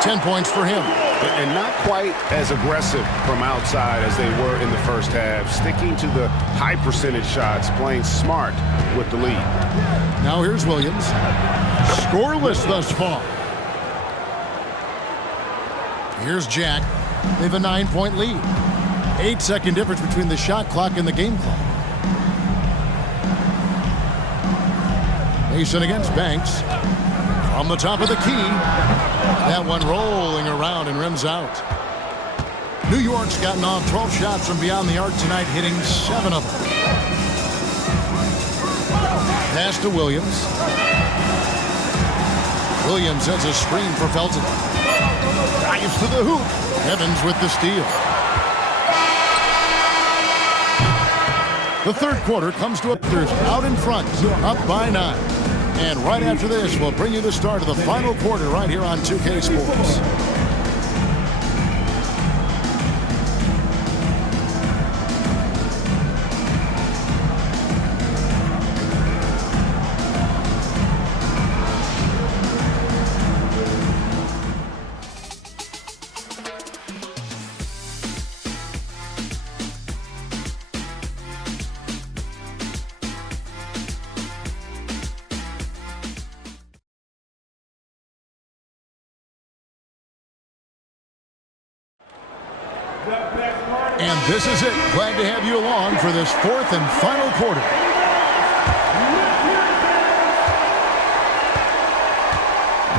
10 points for him. And not quite as aggressive from outside as they were in the first half. Sticking to the high percentage shots, playing smart with the lead. Now here's Williams. Scoreless thus far. Here's Jack. They have a 9-point lead. 8-second difference between the shot clock and the game clock. Mason against Banks. From the top of the key. That one rolling around and rims out. New York's gotten off 12 shots from beyond the arc tonight, hitting 7 of them. Pass to Williams. Williams has a screen for Felton. Drives to the hoop. Evans with the steal. The third quarter comes to a Raptors out in front, up by 9. And right after this, we'll bring you the start of the final quarter right here on 2K Sports. And this is it. Glad to have you along for this fourth and final quarter.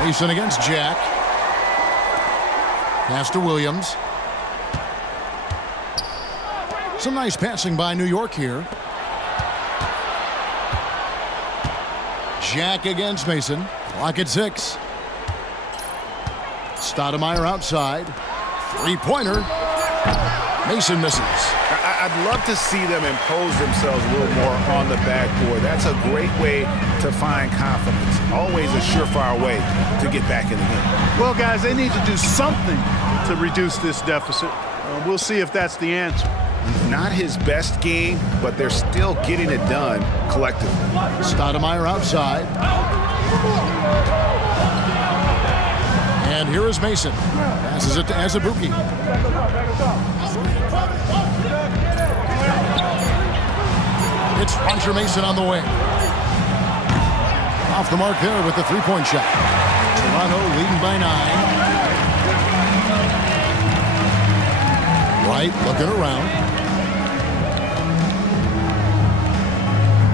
Mason against Jack. Pass to Williams. Some nice passing by New York here. Jack against Mason. Clock at 6. Stoudemire outside. Three-pointer. Mason misses. I'd love to see them impose themselves a little more on the backboard. That's a great way to find confidence. Always a surefire way to get back in the game. Well, guys, they need to do something to reduce this deficit. We'll see if that's the answer. Not his best game, but they're still getting it done collectively. Stoudemire outside. And here is Mason. Passes it to Azubuike. It's Roger Mason on the wing. Off the mark there with the three-point shot. Toronto leading by 9. Wright looking around.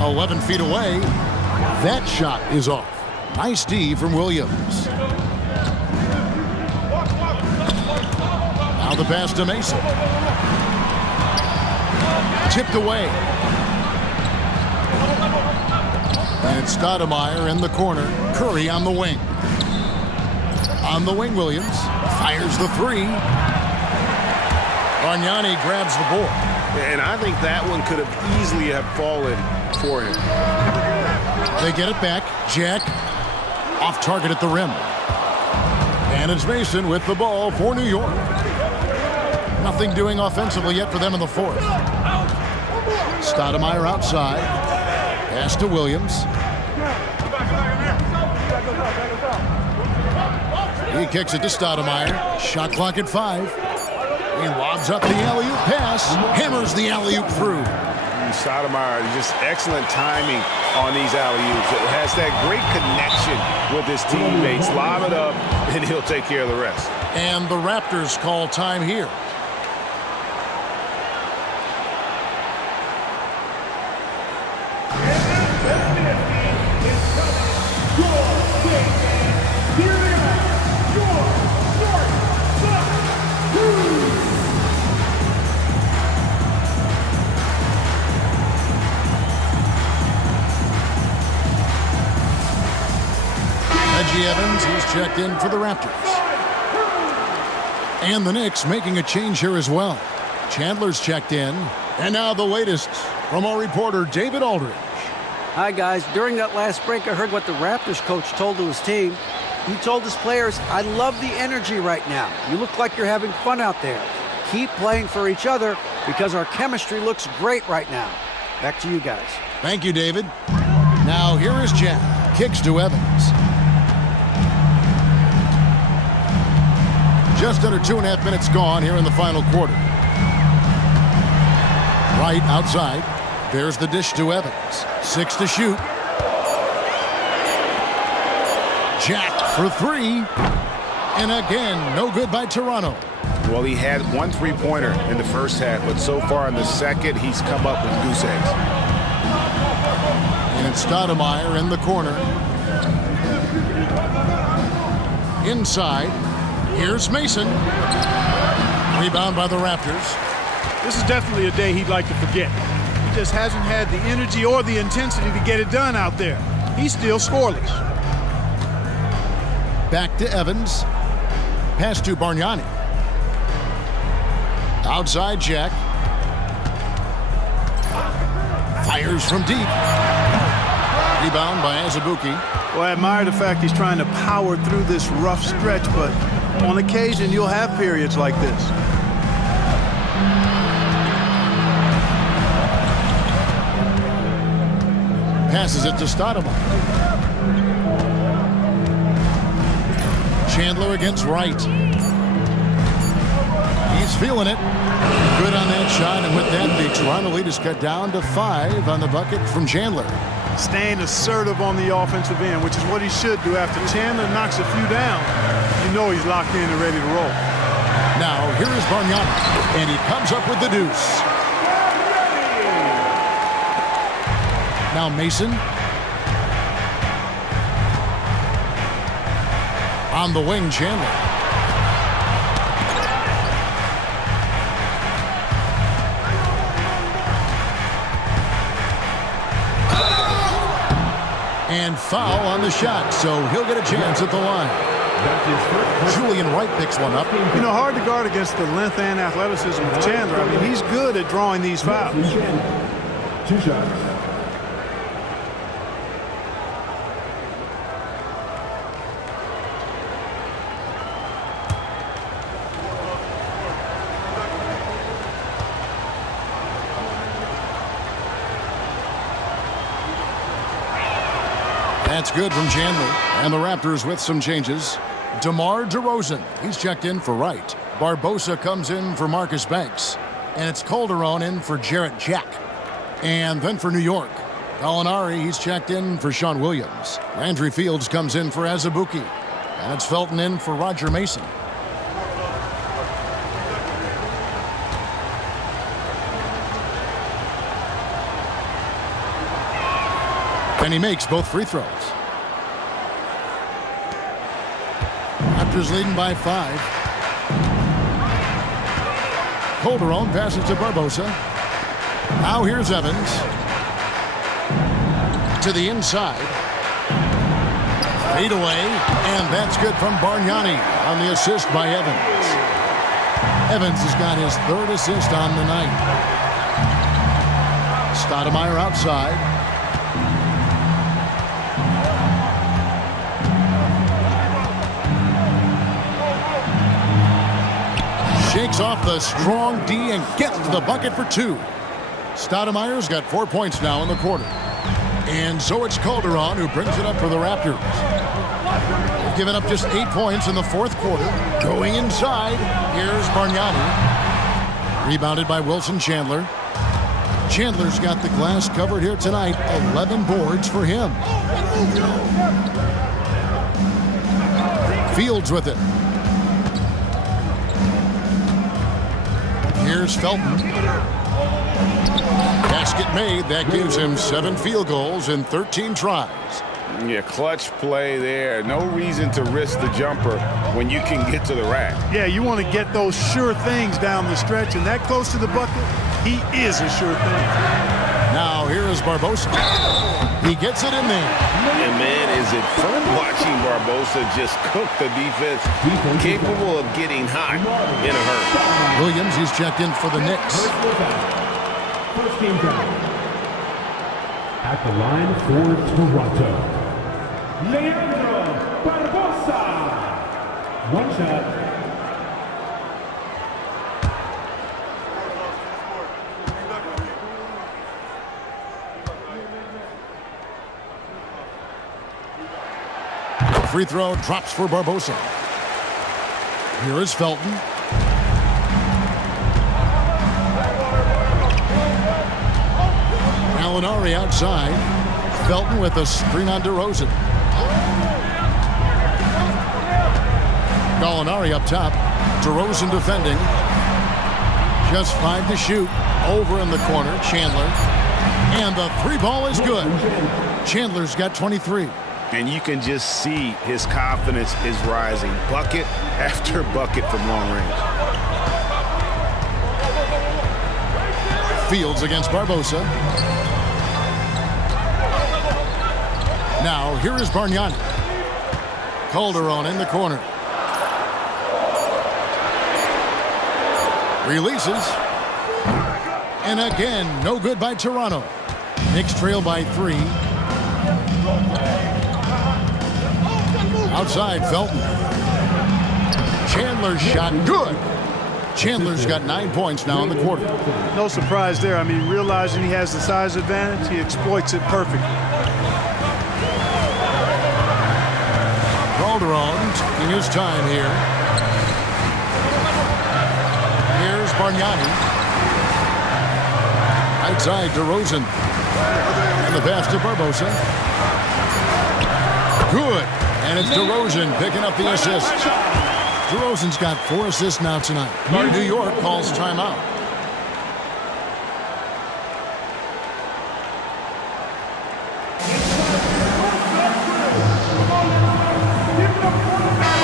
11 feet away. That shot is off. Nice D from Williams. Now the pass to Mason. Tipped away. And Stoudemire in the corner. Curry on the wing. On the wing, Williams fires the three. Bargnani grabs the ball. And I think that one could have easily have fallen for him. They get it back. Jack off target at the rim. And it's Mason with the ball for New York. Nothing doing offensively yet for them in the fourth. Stoudemire outside. Pass to Williams. He kicks it to Stoudemire. Shot clock at 5. He lobs up the alley-oop pass. Hammers the alley-oop through. Stoudemire, just excellent timing on these alley-oops. It has that great connection with his teammates. Lob it up, and he'll take care of the rest. And the Raptors call time here. Evans, he's checked in for the Raptors. And the Knicks making a change here as well. Chandler's checked in. And now the latest from our reporter, David Aldridge. Hi, guys. During that last break, I heard what the Raptors coach told to his team. He told his players, I love the energy right now. You look like you're having fun out there. Keep playing for each other because our chemistry looks great right now. Back to you guys. Thank you, David. Now here is Jack. Kicks to Evans. Just under 2.5 minutes gone here in the final quarter. Right outside. There's the dish to Evans. 6 to shoot. Jack for 3. And again, no good by Toronto. Well, he had 1 3-pointer in the first half, but so far in the second, he's come up with goose eggs. And it's Stoudemire in the corner. Inside. Here's Mason. Rebound by the Raptors. This is definitely a day he'd like to forget. He just hasn't had the energy or the intensity to get it done out there. He's still scoreless. Back to Evans. Pass to Bargnani. Outside Jack. Fires from deep. Rebound by Azubuike. Well, I admire the fact he's trying to power through this rough stretch, but on occasion, you'll have periods like this. Passes it to Stoudemire. Chandler against Wright. He's feeling it. Good on that shot, and with that, the Toronto lead is cut down to 5 on the bucket from Chandler. Staying assertive on the offensive end, which is what he should do. After Chandler knocks a few down, you know he's locked in and ready to roll. Now, here is Bargnani, and he comes up with the deuce. Now Mason. On the wing, Chandler. And foul on the shot, so he'll get a chance at the line. Julian Wright picks one up. You know, hard to guard against the length and athleticism of Chandler. I mean, he's good at drawing these fouls. 2 shots. That's good from Chandler. And the Raptors with some changes. DeMar DeRozan, he's checked in for Wright. Barbosa comes in for Marcus Banks. And it's Calderon in for Jarrett Jack. And then for New York, Gallinari, he's checked in for Sean Williams. Landry Fields comes in for Azubuike. And it's Felton in for Roger Mason. And he makes both free throws. Raptors leading by 5. Calderon passes to Barbosa. Now here's Evans. To the inside. Fade away, and that's good from Bargnani on the assist by Evans. Evans has got his 3rd assist on the night. Stoudemire outside. Shakes off the strong D and gets to the bucket for 2. Stoudemire's got 4 points now in the quarter. And so it's Calderon who brings it up for the Raptors. They've given up just 8 points in the 4th quarter. Going inside, here's Bargnani. Rebounded by Wilson Chandler. Chandler's got the glass covered here tonight. 11 boards for him. Fields with it. Here's Felton. Basket made. That gives him 7 field goals in 13 tries. Yeah, clutch play there. No reason to risk the jumper when you can get to the rack. Yeah, you want to get those sure things down the stretch, and that close to the bucket, he is a sure thing. Now here is Barbosa. He gets it in there. And man, is it fun watching Barbosa just cook the defense, capable of getting hot in a hurry. Williams, he's checked in for the Knicks. First team down. At the line for Toronto, Leandro Barbosa. One shot. Free throw drops for Barbosa. Here is Felton. Gallinari outside. Felton with a screen on DeRozan. Gallinari up top. DeRozan defending. Just 5 to shoot. Over in the corner, Chandler. And the 3 ball is good. Chandler's got 23. And you can just see his confidence is rising. Bucket after bucket from long range. Fields against Barbosa. Now, here is Bargnani. Calderon in the corner. Releases. And again, no good by Toronto. Knicks trail by 3. Outside, Felton. Chandler's shot, good. Chandler's got 9 points now in the quarter. No surprise there. I mean, realizing he has the size advantage, he exploits it perfectly. Calderon taking his time here. Here's Bargnani. Outside, DeRozan. And the pass to Barbosa. Good. And it's DeRozan picking up the assist. DeRozan's got 4 assists now tonight. New York calls timeout.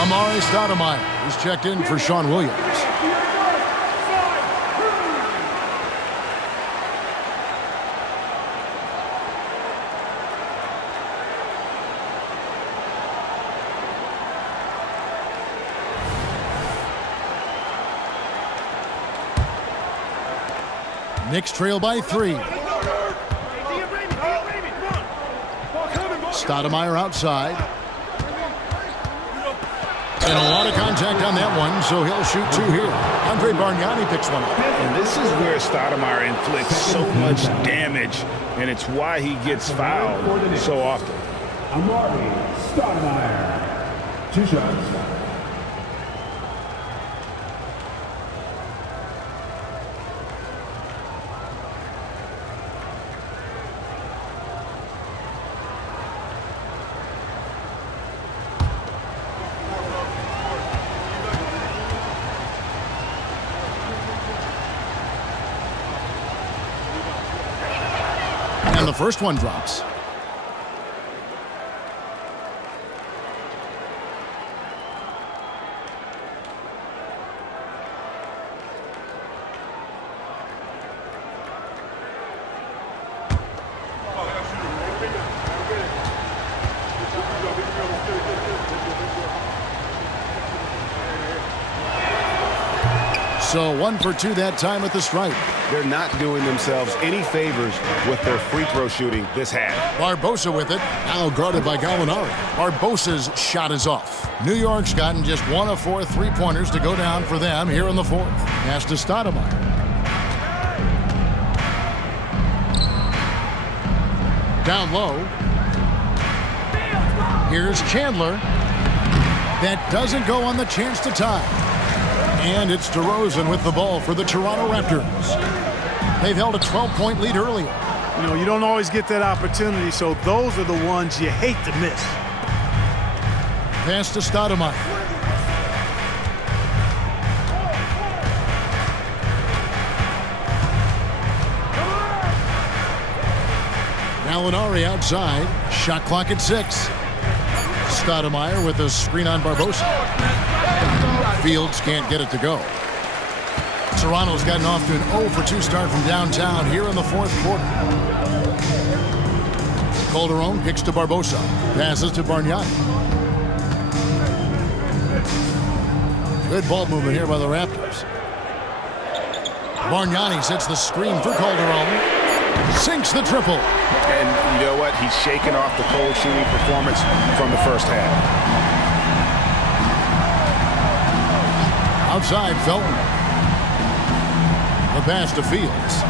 Amari Stoudemire is checked in for Sean Williams. Knicks trail by 3. Stoudemire outside. And a lot of contact on that one, so he'll shoot 2 here. Andre Bargnani picks one up. And this is where Stoudemire inflicts so much damage, and it's why he gets fouled so often. Amari Stoudemire. 2 shots. And the first one drops. So 1 for 2 that time at the stripe. They're not doing themselves any favors with their free throw shooting this half. Barbosa with it, now guarded by Gallinari. Barbosa's shot is off. New York's gotten just 1 of 4 3-pointers to go down for them here in the fourth. Pass to Stoudemire. Down low. Here's Chandler. That doesn't go on the chance to tie. And it's DeRozan with the ball for the Toronto Raptors. They've held a 12-point lead earlier. You know, you don't always get that opportunity, so those are the ones you hate to miss. Pass to Stoudemire. Gallinari outside. Shot clock at 6. Stoudemire with a screen on Barbosa. Fields can't get it to go. Toronto's gotten off to an 0 for 2 start from downtown here in the fourth quarter. Calderon kicks to Barbosa. Passes to Bargnani. Good ball movement here by the Raptors. Bargnani sets the screen for Calderon. Sinks the triple. And you know what? He's shaking off the cold shooting performance from the first half. Outside, Felton. The pass to Fields.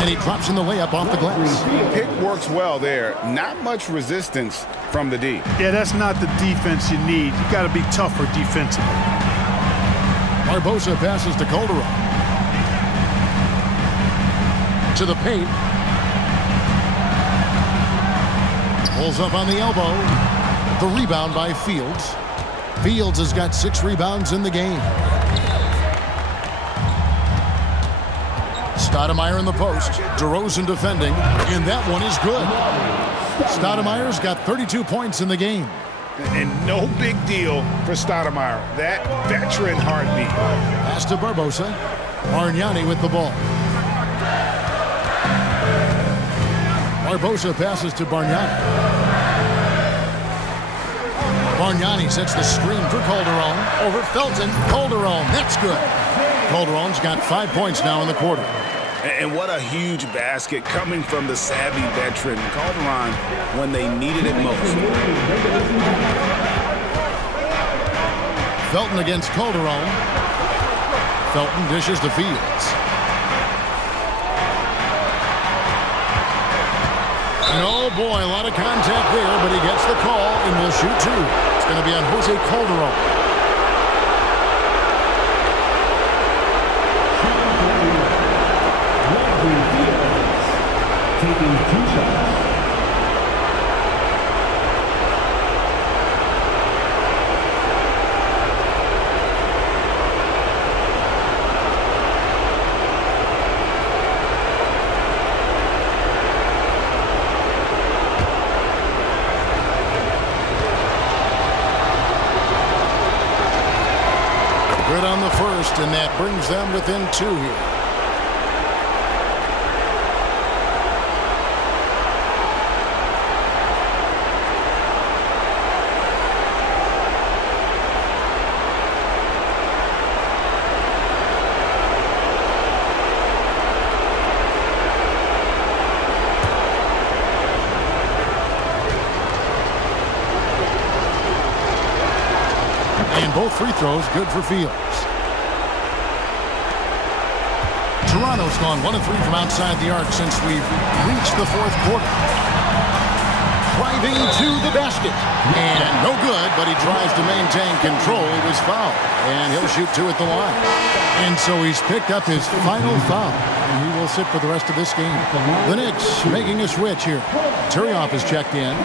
And he drops in the layup off the glass. Pick works well there. Not much resistance from the D. Yeah, that's not the defense you need. You got to be tougher defensively. Barbosa passes to Calderon. To the paint. Pulls up on the elbow. The rebound by Fields. Fields has got 6 rebounds in the game. Stoudemire in the post. DeRozan defending. And that one is good. Stoudemire's got 32 points in the game. And no big deal for Stoudemire. That veteran heartbeat. Pass to Barbosa. Bargnani with the ball. Barbosa passes to Bargnani. Bargnani sets the screen for Calderon. Over Felton. Calderon. That's good. Calderon's got 5 points now in the quarter. And what a huge basket coming from the savvy veteran Calderon when they needed it most. Felton against Calderon. Felton dishes to Fields. And oh boy, a lot of contact there, but he gets the call and will shoot 2. It's going to be on Jose Calderon. Taking 2 shots. Good on the first, and that brings them within 2 here. And both free throws good for Fields. Toronto's gone 1 of 3 from outside the arc since we've reached the fourth quarter. Driving to the basket. And no good, but he tries to maintain control. He was fouled. And he'll shoot 2 at the line. And so he's picked up his final foul. And he will sit for the rest of this game. The Knicks making a switch here. Turioff is checked in.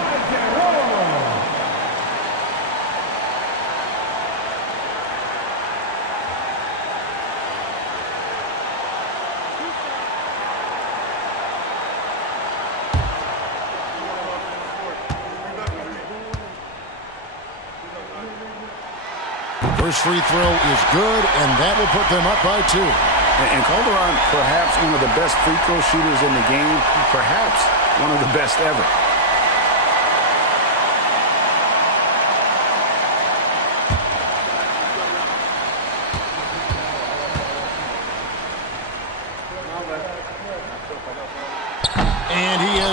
First free throw is good, and that will put them up by 2. And Calderon, perhaps one of the best free throw shooters in the game, perhaps one of the best ever.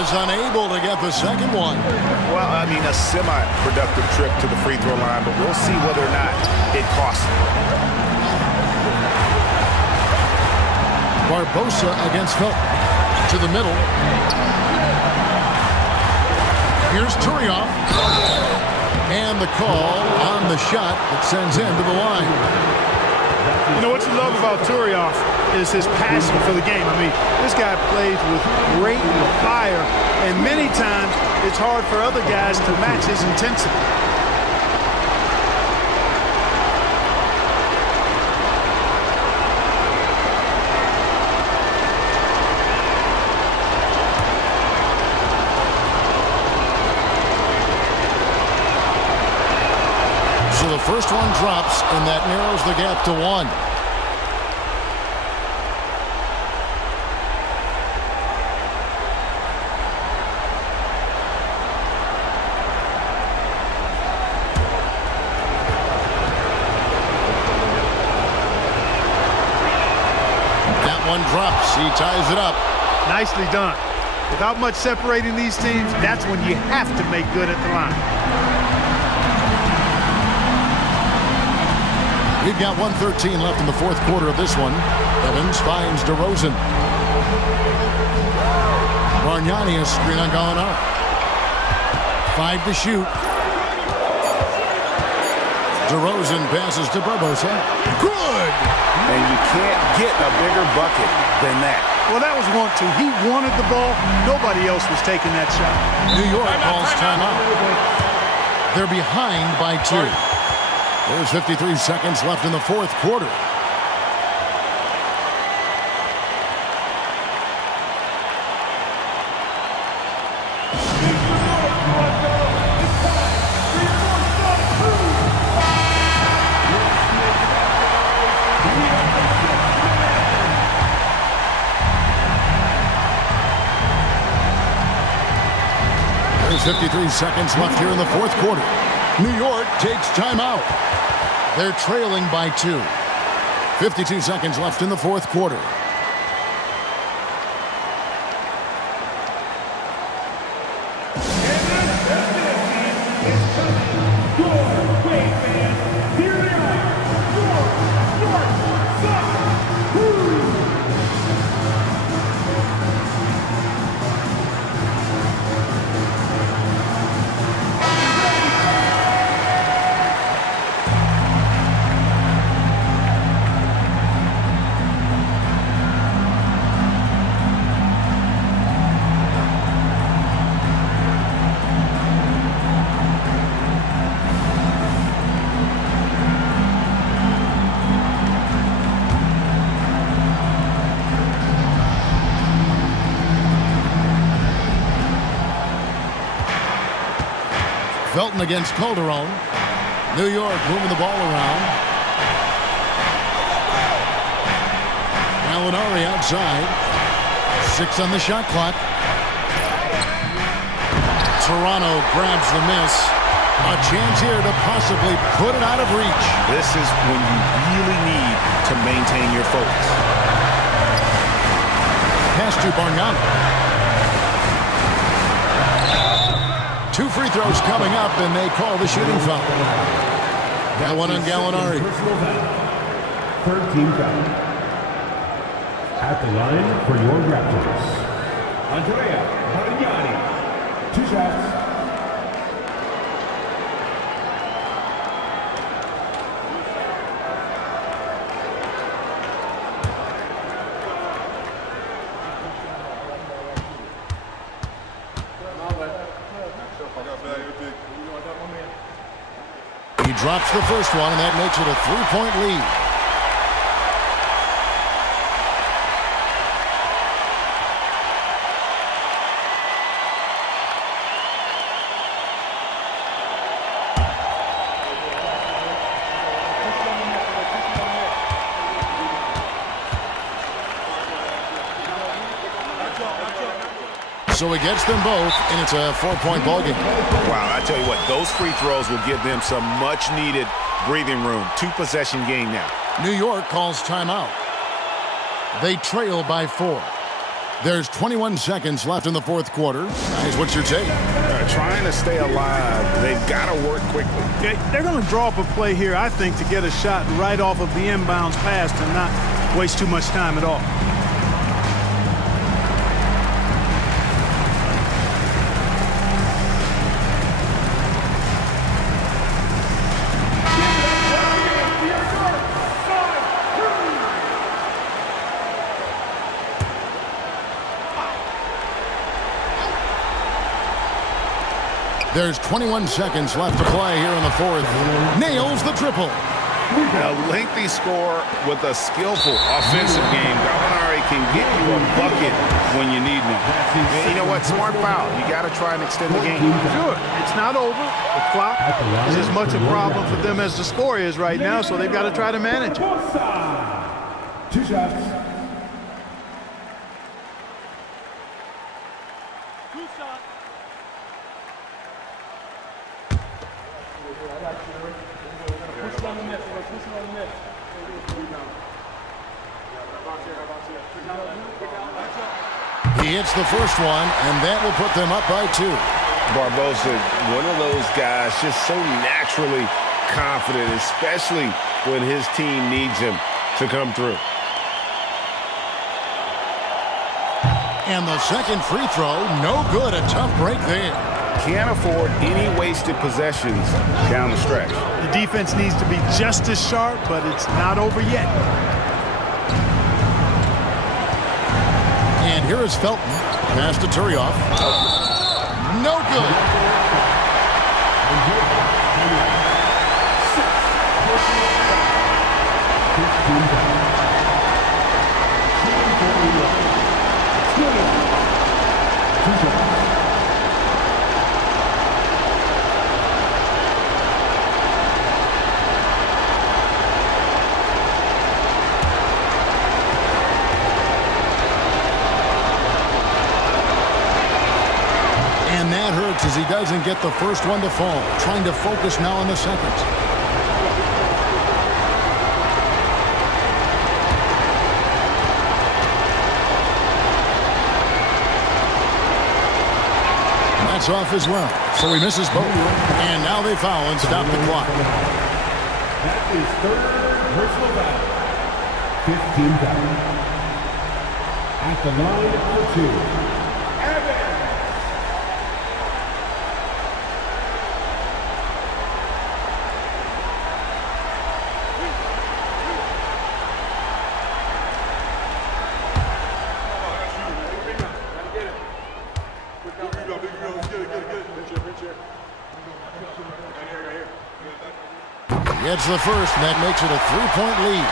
is unable to get the second one. Well, I mean, a semi-productive trip to the free throw line, but we'll see whether or not it costs him. Barbosa against Felton. To the middle. Here's Turioff. And the call on the shot that sends him to the line. You know what you love about Turioff is his passion for the game. I mean, this guy plays with great fire, and many times it's hard for other guys to match his intensity. So the first one drops, and that narrows the gap to 1. That one drops. He ties it up. Nicely done. Without much separating these teams, that's when you have to make good at the line. We've got 1:13 left in the fourth quarter of this one. Evans finds DeRozan. Bargnani a screen on Gallinari. 5 to shoot. DeRozan passes to Barbosa. Good! And you can't get a bigger bucket than that. Well, that was 1-2. He wanted the ball. Nobody else was taking that shot. New York calls timeout. They're behind by 2. There's 53 seconds left in the fourth quarter. There's 53 seconds left here in the fourth quarter. New York takes timeout. They're trailing by 2. 52 seconds left in the fourth quarter. Felton against Calderon. New York moving the ball around. Gallinari outside. 6 on the shot clock. Toronto grabs the miss. A chance here to possibly put it out of reach. This is when you really need to maintain your focus. Pass to Bargnani. 2 free throws coming up, and they call the shooting foul. That one on Gallinari. Personal foul. 13 foul. At the line for your Raptors, Andrea Bargnani. 2 shots. He drops the first one, and that makes it a 3-point lead. So he gets them both, and it's a 4-point ballgame. Wow, I tell you what, those free throws will give them some much-needed breathing room. 2-possession game now. New York calls timeout. They trail by 4. There's 21 seconds left in the fourth quarter. Guys, what's your take? Trying to stay alive. They've got to work quickly. They're going to draw up a play here, I think, to get a shot right off of the inbounds pass and not waste too much time at all. There's 21 seconds left to play here in the fourth. Nails the triple. A lengthy score with a skillful offensive game. Gallinari can get you a bucket when you need one. And you know what? Smart foul. You got to try and extend the game. Sure. It's not over. The clock is as much a problem for them as the score is right now, so they've got to try to manage it. 2 shots. He hits the first one, and that will put them up by 2. Barbosa, one of those guys just so naturally confident, especially when his team needs him to come through. And the second free throw, no good. A tough break there. Can't afford any wasted possessions down the stretch. The defense needs to be just as sharp, but it's not over yet. And here is Felton. Pass to Turioff. No good. And that hurts as he doesn't get the first one to fall. Trying to focus now on the second. That's off as well. So he misses both. And now they foul and stop the clock. That is third personal foul. 15 foul. At the line for 2. Gets the first, and that makes it a 3-point lead.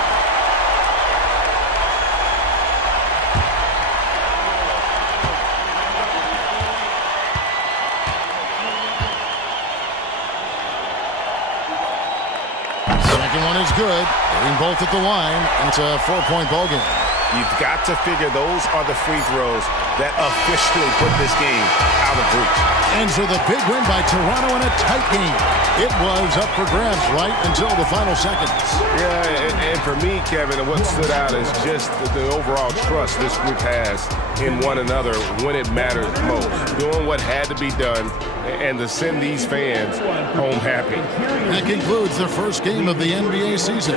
Second one is good. Getting both at the line, and it's a 4-point ball game. You've got to figure those are the free throws that officially put this game out of reach. And so the big win by Toronto in a tight game. It was up for grabs right until the final seconds. Yeah, and for me, Kevin, what stood out is just the overall trust this group has in one another when it mattered most. Doing what had to be done and to send these fans home happy. That concludes the first game of the NBA season.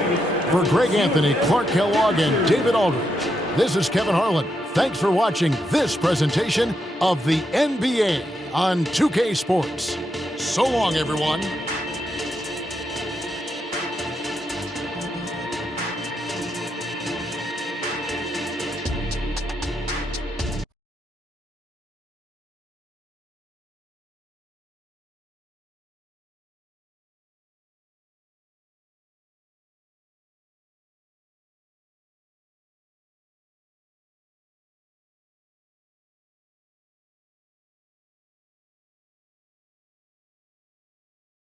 For Greg Anthony, Clark Kellogg, and David Aldridge, this is Kevin Harlan. Thanks for watching this presentation of the NBA on 2K Sports. So long, everyone.